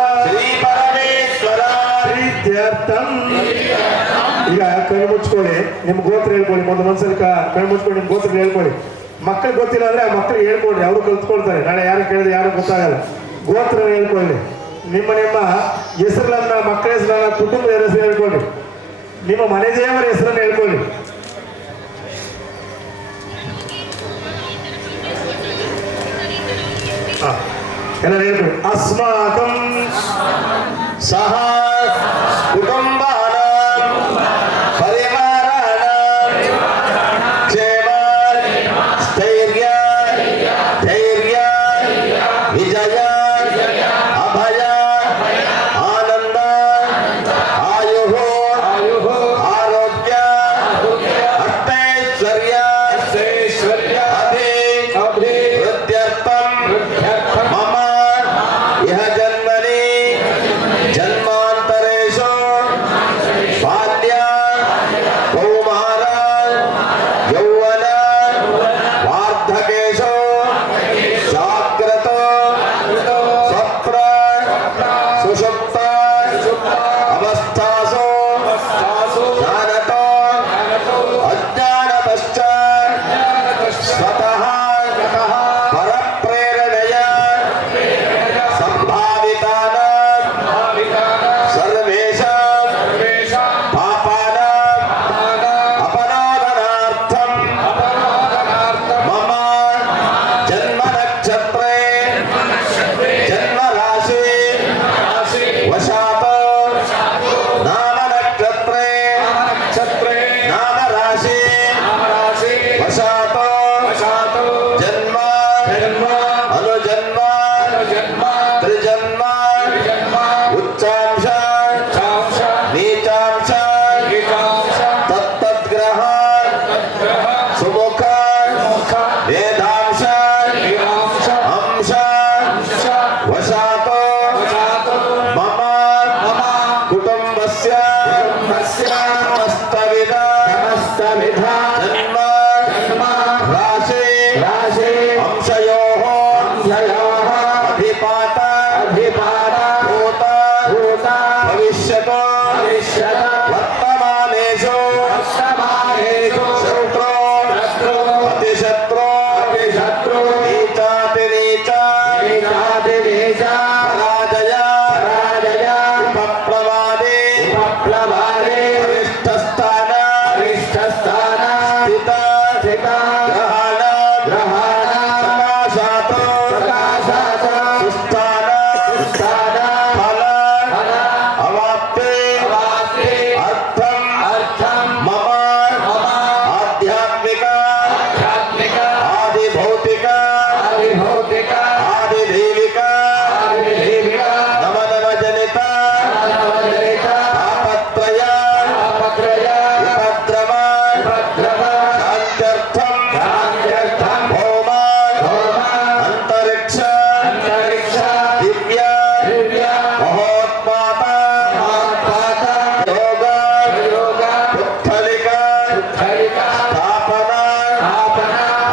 ಪ್ರೀತ್ಯರ್ಥಂ. ಈಗ ಕೈ ಮುಚ್ಕೊಳ್ಳಿ, ನಿಮ್ ಗೋತ್ರ ಹೇಳ್ಕೊಳ್ಳಿ. ಒಂದ್ಸಲ ಕೈ ಮುಚ್ಕೊಂಡು ನಿಮ್ ಗೋತ್ರ ಹೇಳ್ಕೊಳ್ಳಿ. ಮಕ್ಕಳು ಗೊತ್ತಿಲ್ಲ ಅಂದ್ರೆ ಆ ಮಕ್ಕಳಿಗೆ ಹೇಳ್ಕೊಡ್ರಿ, ಅವರು ಕಲ್ತ್ಕೊಳ್ತಾರೆ. ನಾಳೆ ಯಾರು ಕೇಳಿದ್ರೆ ಯಾರು ಗೊತ್ತಾಗಲ್ಲ. ಗೋತ್ರ ಹೇಳ್ಕೊಳ್ಳಿ. ನಿಮ್ಮ ಹೆಸರನ್ನ, ಮಕ್ಕಳ ಹೆಸರನ್ನ, ಕುಟುಂಬದ ಹೆಸರು ಹೇಳ್ಕೊಳ್ಳಿ. ನಿಮ್ಮ ಮನೆ ದೇವರ ಹೆಸರನ್ನ ಹೇಳ್ಕೊಳ್ಳಿ. ಎಲ್ಲ ಹೇಳ್ಕೊಳ್ಳಿ. ಅಸ್ಮಾಕಂ ಸಹ ಕುಟುಂಬಾನ ಪರಿವಾರಾಣ ಕ್ಷೇಮ ಸ್ಥೈರ್ಯ ಧೈರ್ಯ ವಿಜಯ ಅಭಯ ಆನಂದ ಆಯು ಆರೋಗ್ಯ ಅಷ್ಟೈಶ್ವರ್ಯ ಅಭಿವೃದ್ಧ್ಯರ್ಥಂ ಮಮ ಇಹ ಜನ್ಮನಿ ಜನ್ಮಾಂತರೇಶು ಬಾಲ್ಯ ಕೌಮಾರ ಯೌವನ ವಾರ್ಧಕೇಶು ಜಾಗ್ರತ ಸ್ವಪ್ನ ಸುಷುಪ್ತ ಅವಸ್ಥಾಸು ಜ್ಞಾನತೋ ಅಜ್ಞಾನತಶ್ಚ ಸ್ವತಃ ಪರಪ್ರೇರಣೆಯ ಸಂಭಾವಿತಾನಾಂ ಸರ್ವೇಷಾಂ ಪಾಪಾನಾಂ ಅಪನೋದನಾರ್ಥಂ ಮಮ ಜನ್ಮ ನಕ್ಷತ್ರೇ ಜನ್ಮರಾಶಿ ವಶಾತ್ ನಾಮ ನಕ್ಷತ್ರೇ ನಾಮರಾಶಿ ವಶಾತ್ ಜನ್ಮ ಅನುಜನ್ಮ ತ್ರಿಜನ್ಮ ಉಚ್ಚಾಂಶ ನೀಚಾಂಶ ತತ್ತದ್ಗ್ರಹ ಸುಮುಖ ವೇದಾಂಶ ಅಂಶ ವಶಾತ್ ಮಮ ಕುಟುಂಬಸ್ಯ ಸಮಸ್ತವಿಧ ಜನ್ಮ ರಾಶಿ ಅಂಶಯೋಃ ಅಧಿಪಾತ ಭೂತ ಭವಿಷ್ಯತ್ ವರ್ತಮಾನೇಷು ಶತ್ರು ಅತಿಶತ್ರು ನೀಚಾತಿನೀಚ ಪರಾಜಯ ಉಪಪ್ಲವಾದಿ ಅರಿಷ್ಟಸ್ಥಾನ ಸ್ಥಿತ ಗ್ರಹಣ ಸಕಾಶಾತ್ ಸುಸ್ಥಾನ ಫಲ ಅವಾಪ್ತಿ ಅರ್ಥಂ ಮಮ ಆಧ್ಯಾತ್ಮಿಕ ಆದಿಭೌತಿಕ ಆದಿದೈವಿಕ ನವನವ ಜನಿತ ತಾಪತ್ರಯ ಉಪದ್ರವ ಶಾಂತ್ಯರ್ಥಂ ಹೋಮ ಅಂತರಿಕ್ಷ ದಿವ್ಯ ಮಹೋತ್ಪಾತ ಯೋಗ ಪುತ್ತಲಿಕ ಸ್ಥಾಪನಾ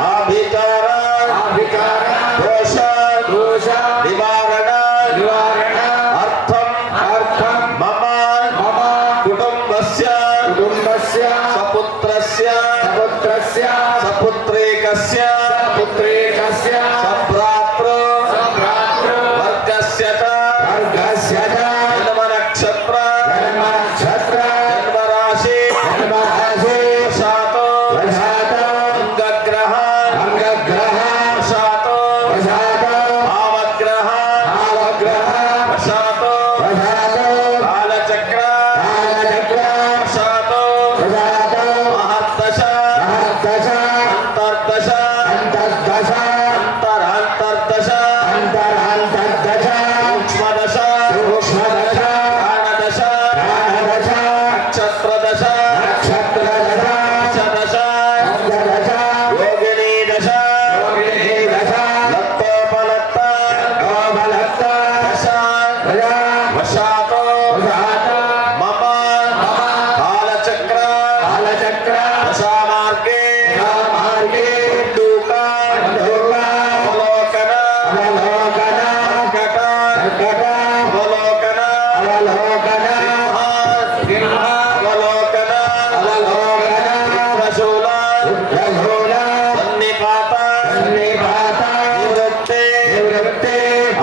ಆಭಿಚಾರ ದೋಷ ನಿವಾರಣ ಅರ್ಥಂ ಮಮ ಕುಟುಂಬಸ್ಯ ಸಪುತ್ರಸ್ಯ ಸಪುತ್ರೇಕಸ್ಯ ಸಭ್ರಾತೃ ವರ್ಗಸ್ಯ ಜನ್ಮ ನಕ್ಷತ್ರ ಜನ್ಮರಾಶಿ సన్నిపాత నివృత్తే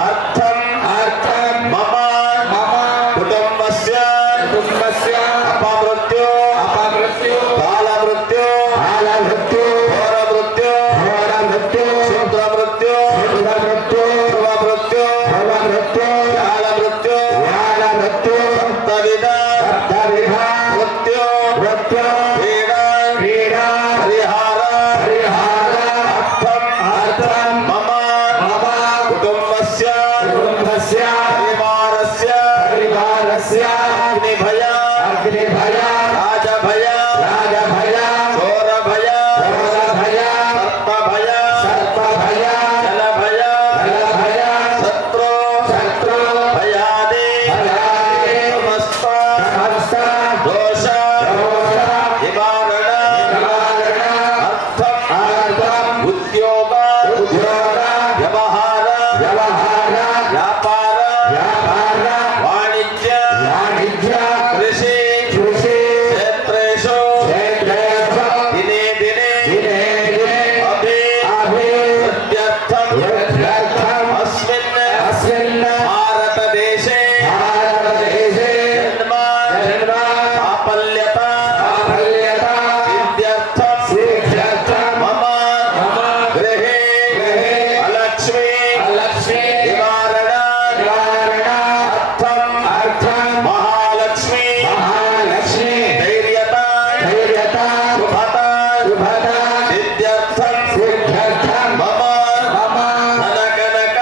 అర్థం మమ కుటుంబస్య అపమృత్యు బాలమృత్యు ఘోరమృత్యు శుద్రమృత్యు ధ్రువమృత్యు వ్యాళమృత్యు సప్తవిధ మృత్యు పీడా అర్థం మమ కుటుంబస్య పరివారస్య అగ్నిభయ రాజభయ చోరభయ సర్పభయ జలభయ శత్రు భయాది సమస్త దోష నివారణ అర్థం ఉద్యోగ వ్యవహార వ్యాపార వాణిజ్య కృషి క్షేత్రేషు దినే అభివృద్ధ్యర్థం అస్మిన్ భారతదేశే జన్మ సాఫల్యత సిద్ధ్యర్థం మమ గృహే అలక్ష్మి నివారణ అర్థం మహాలక్ష్మి ధైర్యత శుభత సిద్ధ్యర్థం మమ ధనకనక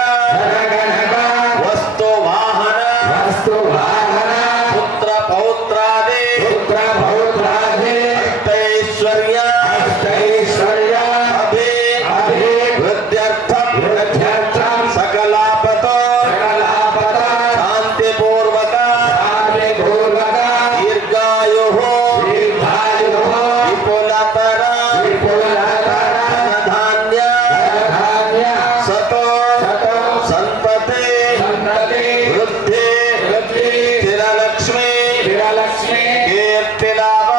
వస్తు వాహన పుత్ర పౌత్రాది అష్టైశ్వర్య అభివృద్ధ్యర్థం సకలాపతో శాంతిపూర్వక దీర్ఘాయుః విపులతర ధనధాన్య సతో సంపత్తి వృద్ధి స్థిరలక్ష్మి కీర్తిలాభ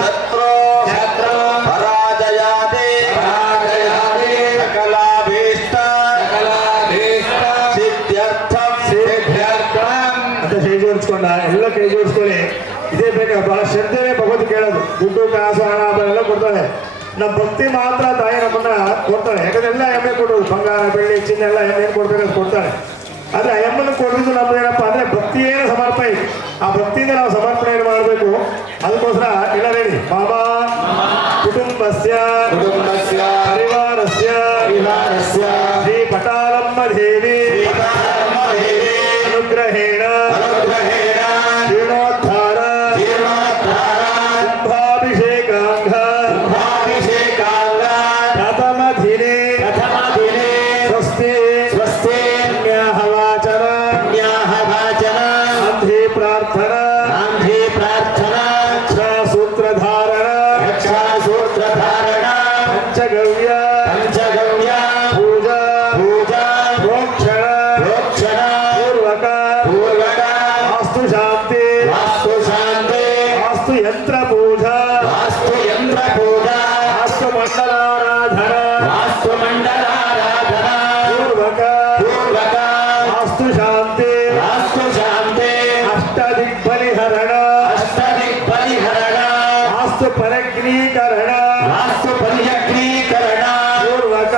శత్రు పరాజయాది సకలాభీష్ట సిద్ధ్యర్థం ಅಂತ ಕೈ ಜೋಡಿಸ್ಕೊಂಡ ಎಲ್ಲ ಕೈ ಜೋಡಿಸ್ಕೊಳ್ಳಿ ಇದೇ ಬೇಕಾ ಬಹಳ ಶ್ರದ್ಧೆನೇ ಭಗವತಿ ಕೇಳೋದು ದುಡ್ಡು ಕಾಸು ಹಣ ಎಲ್ಲ ಕೊಡ್ತಾಳೆ ನಮ್ಮ ಭಕ್ತಿ ಮಾತ್ರ ತಾಯಿ ನಮ್ಮನ್ನ ಕೊಡ್ತಾಳೆ ಯಾಕಂದ್ರೆ ಎಲ್ಲ ಎಮ್ಮೆ ಕೊಡೋದು ಬಂಗಾರ ಬೆಳ್ಳಿ ಚಿನ್ನ ಎಲ್ಲ ಏನೇನು ಕೊಡ್ಬೇಕಂತ ಕೊಡ್ತಾಳೆ ಆದ್ರೆ ಆ ಎಮ್ಮನ್ನು ಕೊಡೋದು ನಮ್ದು ಏನಪ್ಪ ಅಂದ್ರೆ ಭಕ್ತಿಯೇ ಸಮರ್ಪಣೆ ಆ ಭಕ್ತಿಯಿಂದ ನಾವು ಸಮರ್ಪಣೆ ಮಾಡಬೇಕು ಅದಕ್ಕೋಸ್ಕರ ಎಲ್ಲ ಹೇಳಿ ಬಾಬಾ ಕುಟುಂಬಸ್ಯ ಪರಿವಾರಸ್ಯ ಶ್ರೀ ಪಟಾಲಮ್ಮ ದೇವಿ ಅನುಗ್ರಹೇಣ ಜೀರ್ಣೋದ್ಧಾರ ಕುಂಭಾಭಿಷೇಕಾಂಗ ಪ್ರಥಮ ದಿನೇ ಸ್ವಸ್ತಿ ನ್ಯಾಹವಾಚನ ಅಂಧಿ ಪ್ರಾರ್ಥನಾ ರಕ್ಷಾಸೂತ್ರಧಾರಣ ಪಂಚಗವ್ಯ ಪೂಜಾ ಪ್ರೋಕ್ಷಣ ಪೂರ್ವಕ ವಾಸ್ತು ಶಾಂತಿ ವಾಸ್ತು ಯಂತ್ರ ಪೂಜಾ ವಾಸ್ತು ಮಂಡಲಾರಾಧನ ಪೂರ್ವಕ ವಾಸ್ತು ಶಾಂತಿ ಅಷ್ಟದಿಗ್ಬಲಿಹರಣ ವಾಸ್ತು ಪರಗ್ನೀಕರಣ ಪೂರ್ವಕ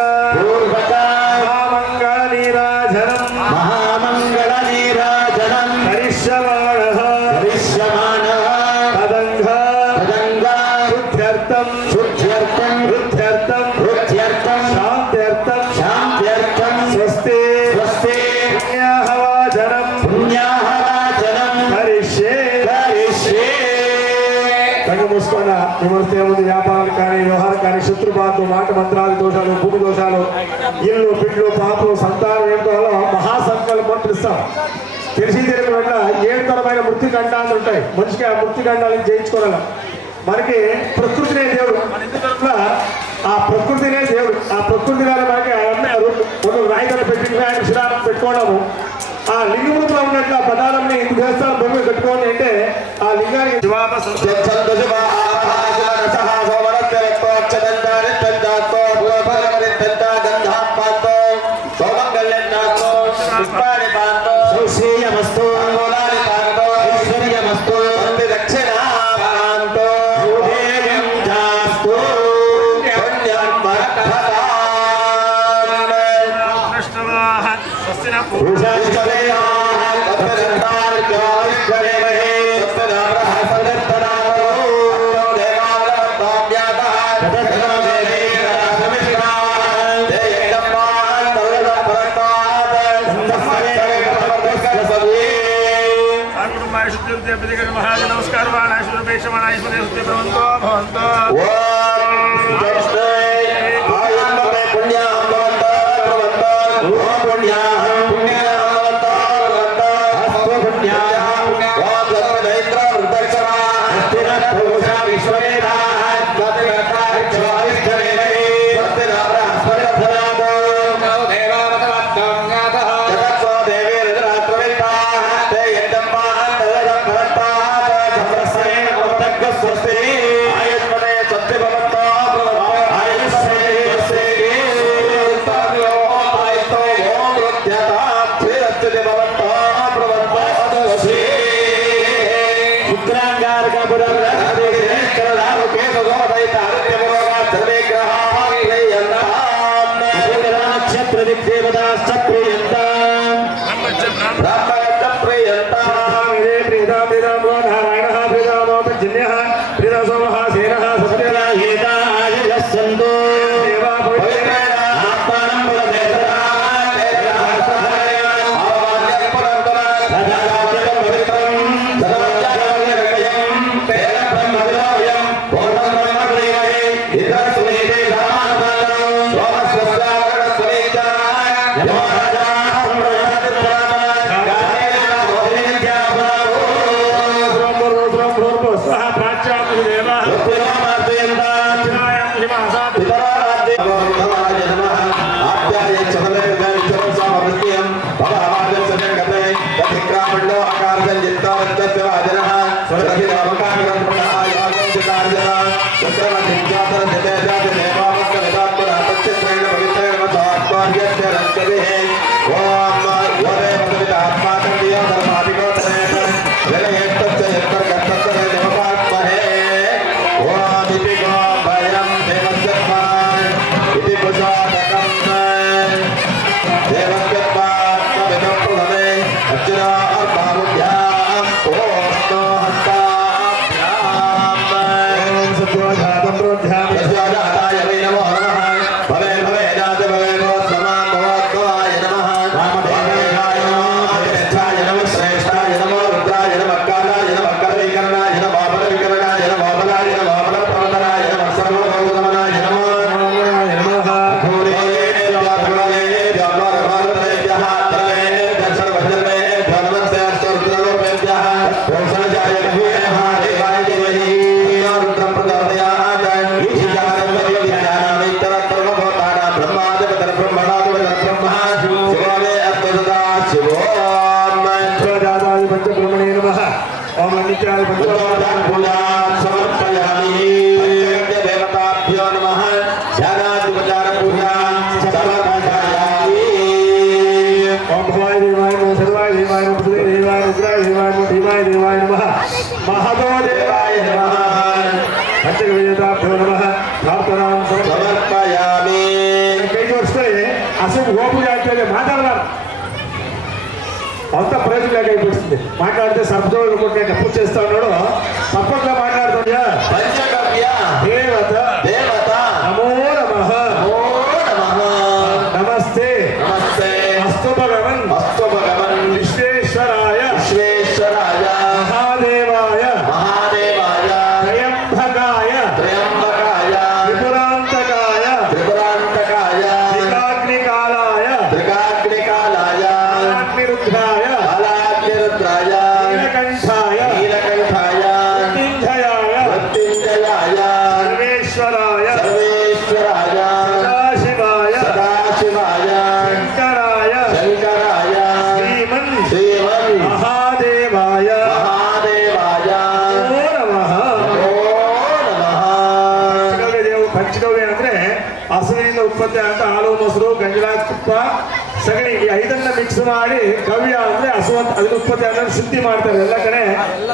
ಮಹಾಮಂಗಳ ನೀರಾಜನಂ ಕರಿಷ್ಯಮಾಣಃ ತದಂಗ ಶುದ್ಧ್ಯರ್ಥಂ ಶಾಂತ್ಯರ್ಥಂ ಸ್ವಸ್ತಿ ಪುಣ್ಯಾಹವಾಚನಂ ಕರಿಷ್ಯೇ కళ్ళు మూసుకున్న విమర్శ ముందు వ్యాపారాలు కానీ వ్యవహారం కానీ శత్రుబాధలు మాట మంత్రాలు దోషాలు భూమి దోషాలు ఇల్లు బిడ్లు పాపలు సంతానం ఏం కావాలో మహాసంకల్పం పిలుస్తాం తెలిసి తెలియని వల్ల 7 తరమైన మృత్యుగండాలు ఉంటాయి మనిషికి ఆ మృత్యుగండాలను జయించుకోవాలి మనకి ప్రకృతినే దేవుడు ఆ ప్రకృతినే దేవుడు ఆ ప్రకృతి గారు మనకి అన్నారు రాయిగలు పెట్టి ఆయన శిలాలను పెట్టుకోవడము ఆ లింగంలో ఉన్నట్టు ఆ పదాలని ఇంటి దేవస్థానం బొమ్మ పెట్టుకోవాలి అంటే ఆ లింగానికి ಶ್ರವಣ ಐಶ್ವರ್ಯ ಭವಂತೋ ಭವಂತೋ ಓಂ ಕೃಷ್ಣೇ ಆಯಮ್ಮೆ ಪುಣ್ಯ ಭವಂತ ಓಂ ಪುಣ್ಯ ಪುಣ್ಯ ಭವಂತ ಅಸ್ತು ಪುಣ್ಯ ಓಂ ಸರ್ವದೈತ್ರ ವೃದ್ಧಕ್ಷರ ಸ್ಥಿರ ಪುರುಷ ವಿಶ್ವವೇದ అంత ప్రయోజనం అయిపోతుంది. మాట్లాడితే సర్పజోడు కొట్టే పూజ చేస్తా ఉన్నాడు, తప్పట్లా మాట్లాడుతుందా దేవత దేవత నమో నమః నమస్తే నమస్తే అస్తు భగవన్ విశ్వేశ్వరాయ మహాదేవాయ త్రయంబకాయ త్రిపురాంతకాయ త్రికాగ్నికాలాయ అగ్నిరుద్రాయ నీలకంఠాయ మృత్యుంజయాయ సర్వేశ్వరాయ సదాశివాయ శంకరాయ శ్రీమన్ మహాదేవాయ పంచగవ్య ಅಂದ್ರೆ ಹಸುವಿನಿಂದ ಉತ್ಪತ್ತಿ ಅಂತ ಹಾಲು ಮೊಸರು ಗಂಜಲ ತುಪ್ಪ ಸಗಣಿ ಈ ಐದನ್ನ ಮಿಕ್ಸ್ ಮಾಡಿ ಗವ್ಯ ಅಂದ್ರೆ ಹಸು ಅಂತ ಅದನ್ನ ಉತ್ಪತ್ತಿ ಅಂದ್ರೆ ಶುದ್ಧಿ ಮಾಡ್ತಾರೆ ಎಲ್ಲ ಕಡೆ.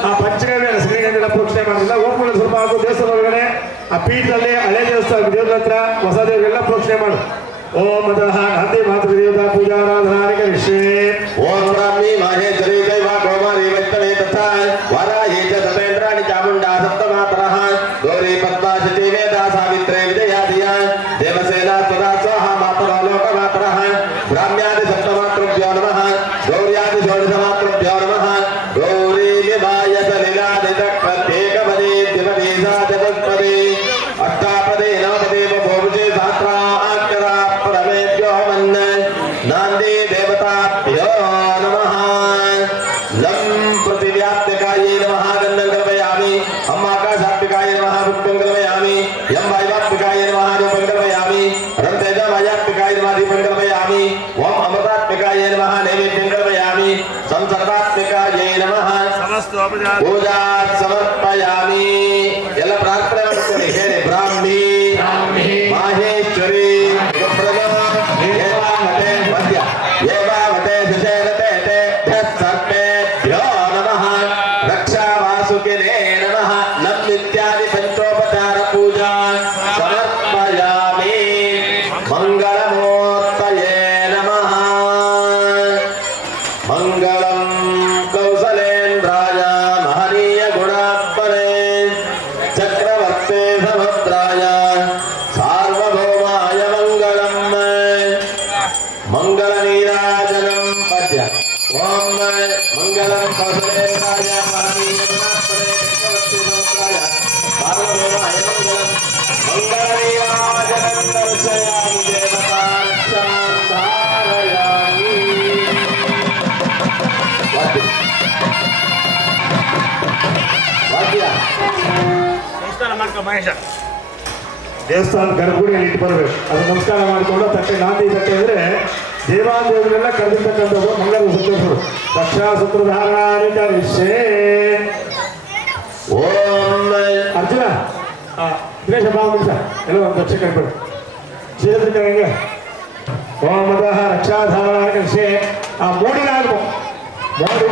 ಆ ಪಂಚಗವ್ಯ ಸಗಣಿ ಗಂಜಲ ಪ್ರೋಕ್ಷಣೆ ಮಾಡೋದಿಲ್ಲ. ಹೋಗ್ಬಿಟ್ಟು ಸ್ವಲ್ಪ ಹಾಗೂ ದೇವಸ್ಥಾನ ಒಳಗಡೆ ಆ ಪೀಠದಲ್ಲಿ ಹಳೆ ದೇವಸ್ಥಾನ ದೇವ್ರ ಹತ್ರ ಹೊಸ ದೇವರೆಲ್ಲ ಪ್ರೋಕ್ಷಣೆ ಮಾಡು. ಓಂ ಅತಃ ನಂದಿ ಮಾತೃ ದೇವತಾ ಪೂಜಾರಾಧನಾನಿ ಕರಿಷ್ಯೆ. ಓಂ ಬ್ರಾಹ್ಮಿ ಮಹೇಶ್ವರಿ ದೈವ ಕೌಮಾರಿ ವೈಷ್ಣವೇ ತಥಾ ವರಾಹಿ ಚ ತಪೇಂದ್ರಾಣಿ ಚಾಮುಂಡಾ ಸಪ್ತಮಾತರಃ ಗೌರಿ ಪದ್ಮಾ ಶಚಿ ವೇದಾ ಸಾವಿತ್ರೇ ವಿಜಯಾದಿಯ ದೇವಸೇನಾ ಸ್ವದಾ ಸ್ವಾಹ ಮಾತರೋ ಲೋಕಮಾತರಃ ಬ್ರಾಹ್ಮ್ಯಾದಿ ಸಪ್ತಮಾತೃಭ್ಯೋ ನಮಃ ಗೌರ್ಯಾದಿ ಷೋಡಶಮಾತೃಭ್ಯೋ ನಮಃ ಗೌರಿ ವಿಮಾಯ ಸಲಿಲಾದಿ ಪ್ರತ್ಯೇಕ ಬಲಿ आकाशात्मिकाय नमः पुष्पं कल्पयामि यं वायुवात्मिकाय नमः रूपं कल्पयामि रन्तेजमयात्मिकाय नमः दीपं कल्पयामि ओम अमृतात्मिकाय नमः नैवेद्यं कल्पयामि संसर्गात्मिकाय नमः पूजा समर्पयामि ಎಲ್ಲ ಪ್ರಾರ್ಥನೆ ಮಾಡ್ಕೊಳ್ಳಿ ಹೇಳಿ ಬ್ರಾಹ್ಮಿ ಮಾಹೇಶ್ವರಿ ಏವಾಮತೆ ಮಧ್ಯ ಏವಾಮತೆ ಸುಚೇರತೆ ಸರ್ಪೇಭ್ಯೋ ನಮಃ ರಕ್ಷಾ ವಾಸುಕಿನೇ ನಮಃ ನಮ್ ಇತ್ಯಾದಿ ಪಂಚೋಪಚಾರ ಪೂಜಾ ಸಮರ್ಪಯಾಮಿ ಮಂಗಳಮೂರ್ತಯೇ ನಮಃ ಮಂಗಳಂ ಕೌಸಲೇಂದ್ರಾಯ ಮಹನೀಯ ಗುಣಾತ್ಮನೇ ಚಕ್ರವರ್ತಿ ಸಮುದ್ರಾಯ ಸಾರ್ವಭೌಮಾಯ ಮಂಗಳಂ ಮಂಗಲ ನೀರಾಜನಂ ಪದ್ಯ ಓಂ ಮಂಗಳಂ ಕೌಸಲೇಂದ್ರಾಯ ಮಹನೀಯ ಗುಣಾತ್ಮನೇ ಚಕ್ರವರ್ತಿ ಸಮುದ್ರಾಯ ಸಾರ್ವಭೌಮಾಯ ಮಂಗಳಂ ಮಂಗಲ ನೀರಾಜನಂ ದರ್ಶಯಾಮಿ ದೇವತಾ ರಕ್ಷಾಂ ಧಾರಯಾಮಿ ವಾದ್ಯ ನಮಸ್ಕಾರ ಮಾಡ್ಕೊ ಮಹೇಶ. ದೇವಸ್ಥಾನ ಗರ್ಭಗುಡಿಯಲ್ಲಿ ಇಟ್ಟು ಬರಬೇಕು. ಅದು ನಮಸ್ಕಾರ ಮಾಡಿಕೊಂಡು ತಟ್ಟೆ ನಾಂದಿ ತಟ್ಟೆ ಅಂದರೆ ದೇವಾದೇವರೆಲ್ಲ ಕರೆದಿರ್ತಕ್ಕಂಥದ್ದು ಮಂಗಲ ಸೂತ್ರರು. ರಕ್ಷಾ ಸೂತ್ರಧಾರಣಾನಿ ಕರಿಷ್ಯೆ. ಓಂ ಅರ್ಜುನ ದಿನೇಶ ಬಾಬು ಎಲ್ಲ ಒಂದು ದಕ್ಷ ಕೈಬಿಡು ಸೇರಿದಂಗೆ ಓಮದಃ ರಕ್ಷಾಧಾರಣಾನಿ ಕರಿಷ್ಯೆ. ಆ ಮೋಡಿನಾಗಬೇಕು ಮೋಡಿ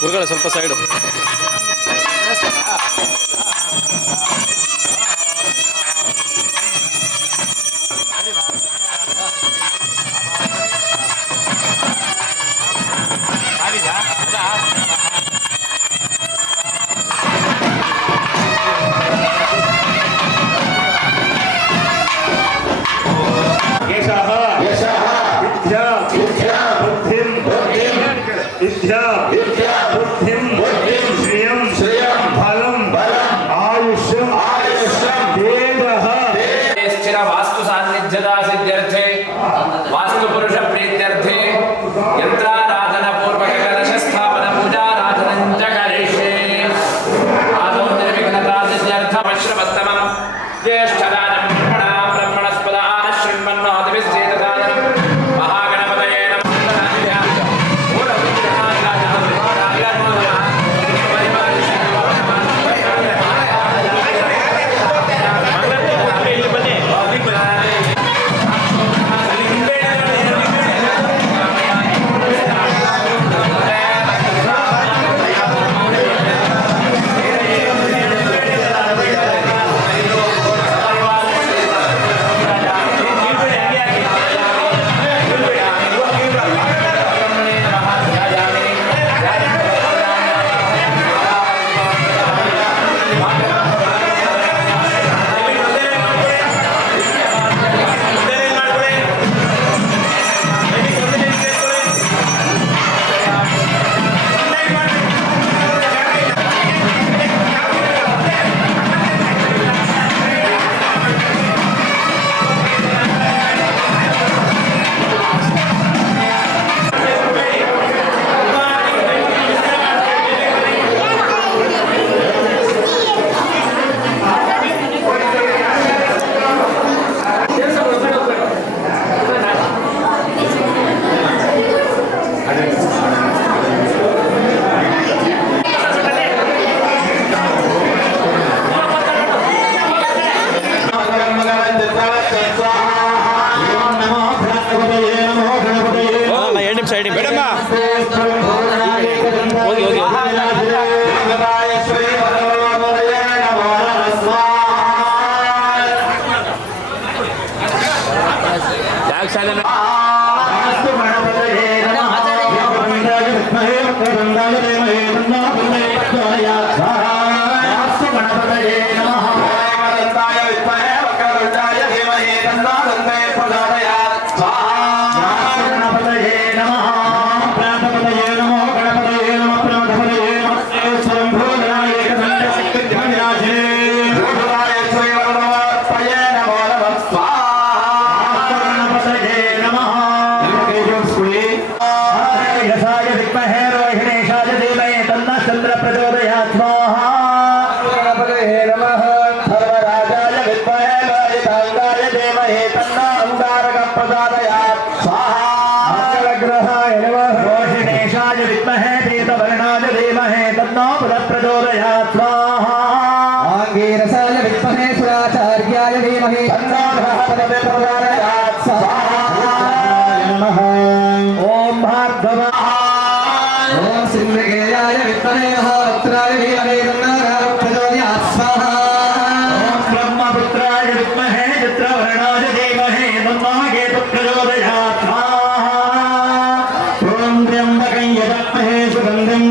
ಗುರುಗಳ ಸ್ವಲ್ಪ ಸೈಡು. ಎರಡು ನಿಮಿಷ ಬೇಡಮ್ಮ ಹೋಗಿ ಹೋಗಿ आंगीरसाय विद्महे सुराचार्याय धीमहि तन्नो प्रचोदयात् स्वाहा ओम भार्गवाय ओम सिंहगेयाय विद्महे महारुद्राय धीमहि तन्नो प्रचोदयात् स्वाहा ओम ब्रह्मपुत्राय विद्महे चित्रवर्णाय धीमहि तन्नो प्रचोदयात् स्वाहा ओम त्र्यंबकं यजमहे सुगन्धिं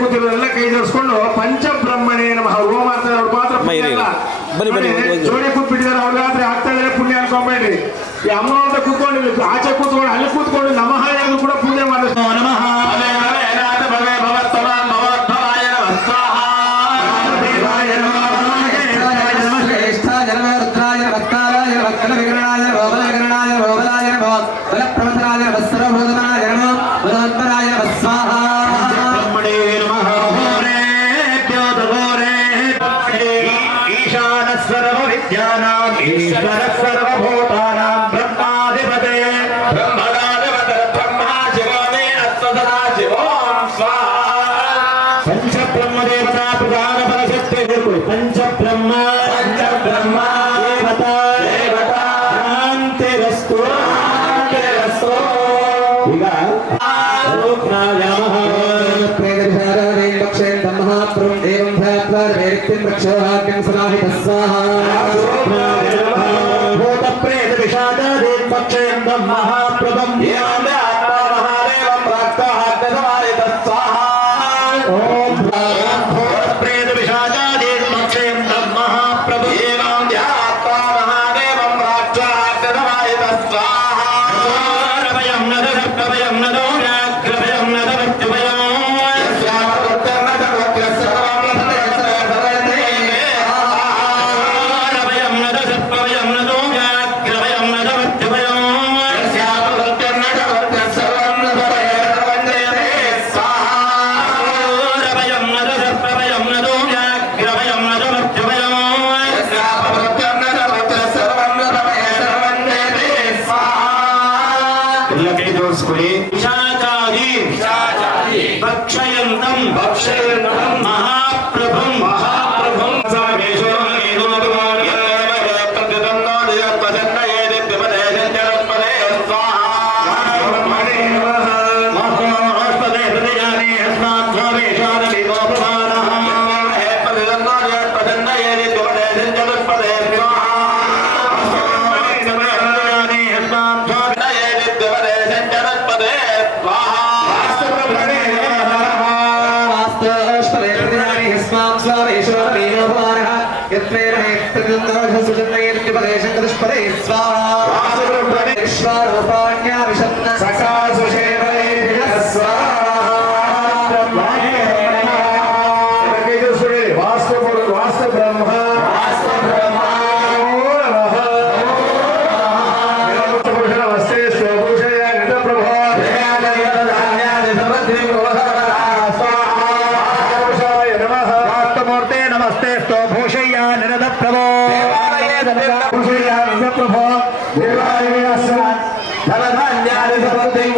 पुष्टिवर्धनं पंचब्रह्मणे नमः ओम ಬನ್ನಿ ಬನ್ನಿ ಜೋಡಿ ಕೂತ್ಬಿಟ್ಟಿದ್ದಾರೆ ಅವ್ರಿಗಾದ್ರೆ ಆಗ್ತಾ ಇದ್ರೆ ಪುಣ್ಯ ಅನ್ಕೊಂಬೇಡ್ರಿ ಈ ಅಮ್ಮ ಅಂತ ಕೂತ್ಕೊಂಡು ಆಚೆ ಕೂತ್ಕೊಂಡು ಅಲ್ಲಿ ಕೂತ್ಕೊಂಡು ನಮಃ ಎಂದು ಕೂಡ ಪೂಜೆ ಮಾಡಿಸ್ತೀವಿ ನಮಃ पंचब्रह्म पंचब्रह्म देवता देवता शांतिरस्तु शांतिरस्तु ಈಗ लोकनायमः प्रेदशारदेव पक्षे महाप्रभु देवं ध्यात्वा वैरिक्तिं रक्षोहाग्यं समाहितः स्वाहा भूत प्रेत विषादादेव पक्षे महाप्रभुं देवं ध्यात्वा महादेवं रक्षोहाग्यं समाहितः स्वाहा ओम भूत प्रेत विषादादेव पक्षे महाप्रभु देवं ध्यात्वा महादेवं रक्षोहाग्यं समाहितः स्वाहा रवयं नदभयं नदो ग्रभयं नदभयं भक्षयन्तं भक्षयन्तं महाप्रभुं महाप्रभुं स्तो भूषय्या निरद प्रभो प्रभो देवालयस्य धनधान्यानि समृद्धिं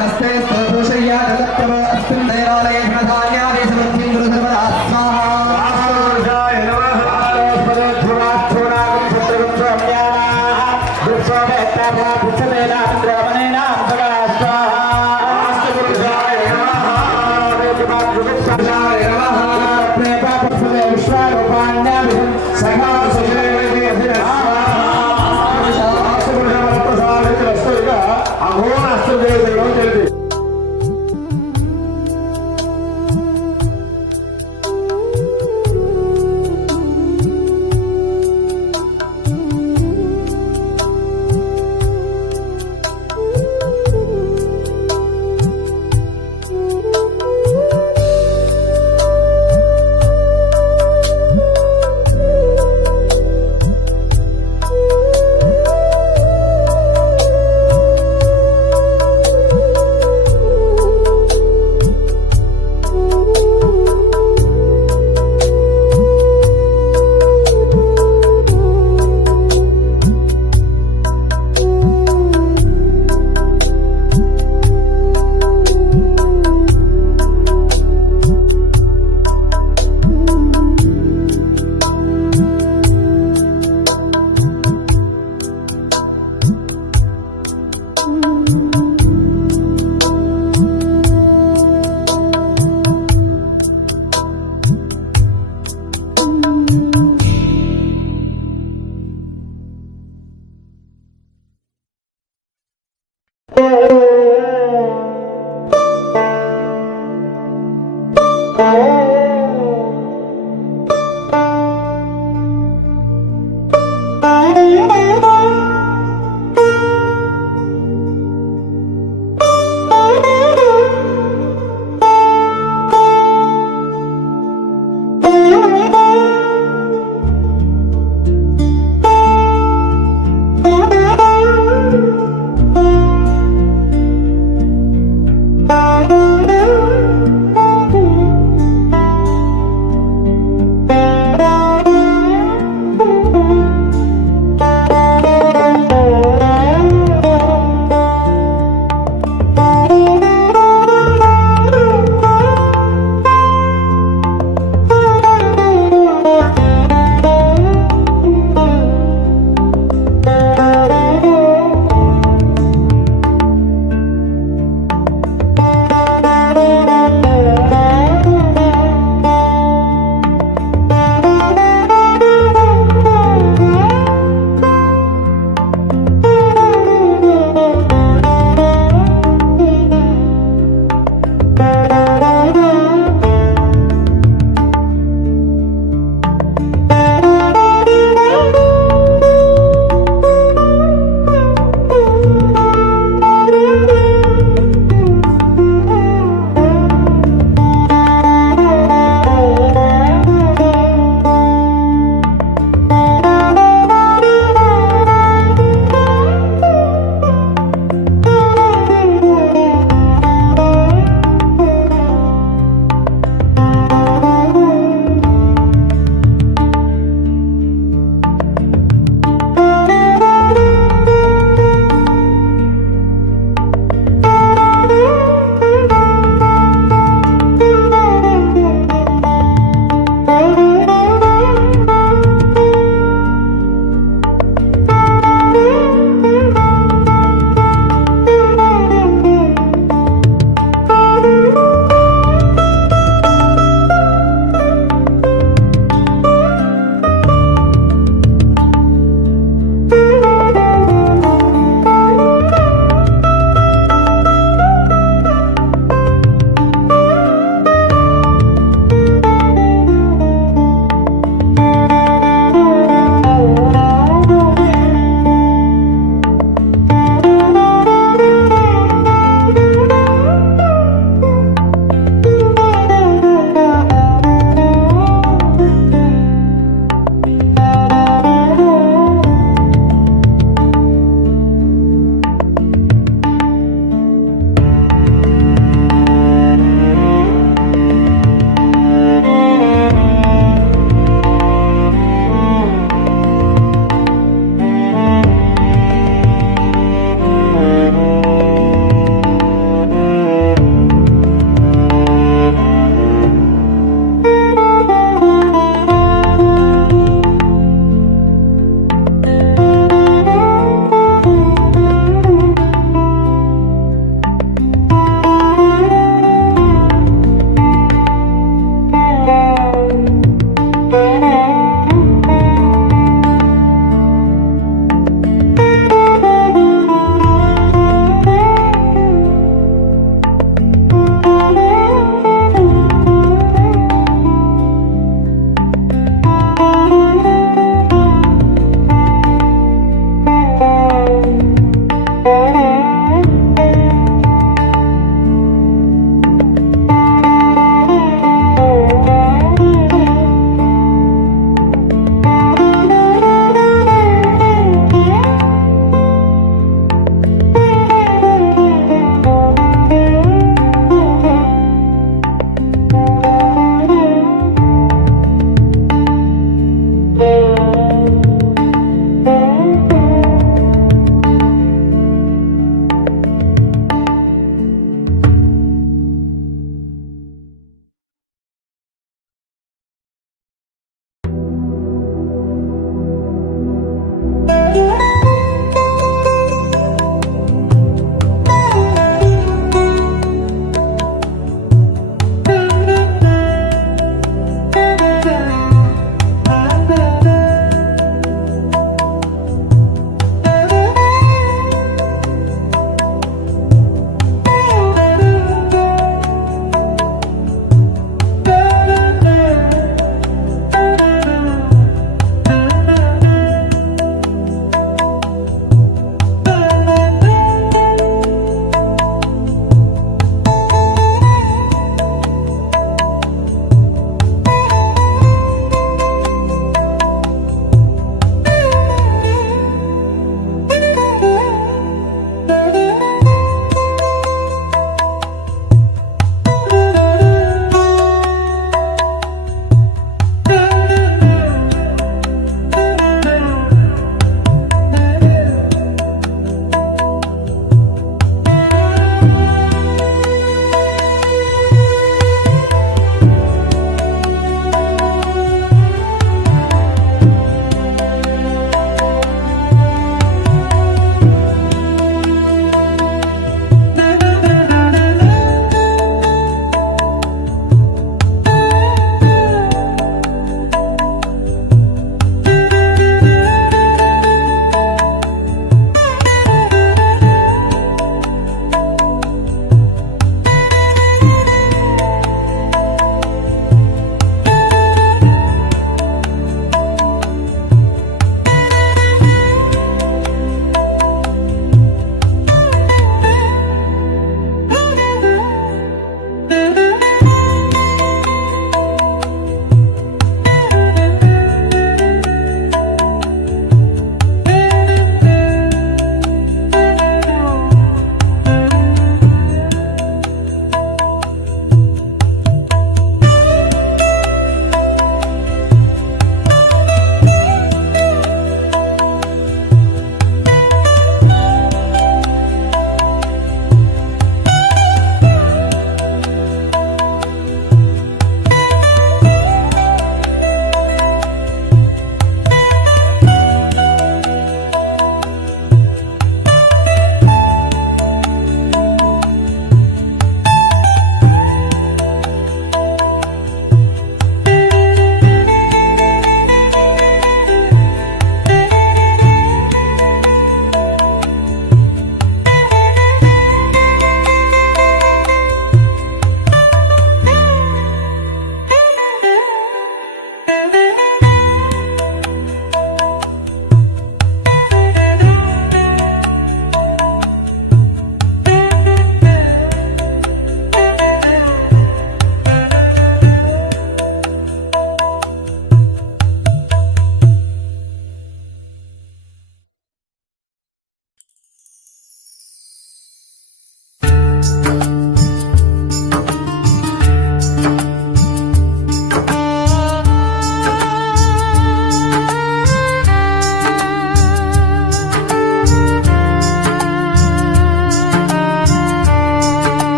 हस्ते स्तो भूषय्या निरद प्रभो अस्मिन् देवालये धनधान्यानि समृद्धिं कुरु सर्वदा स्वाहा स्वाहा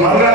ಮಂಗಳ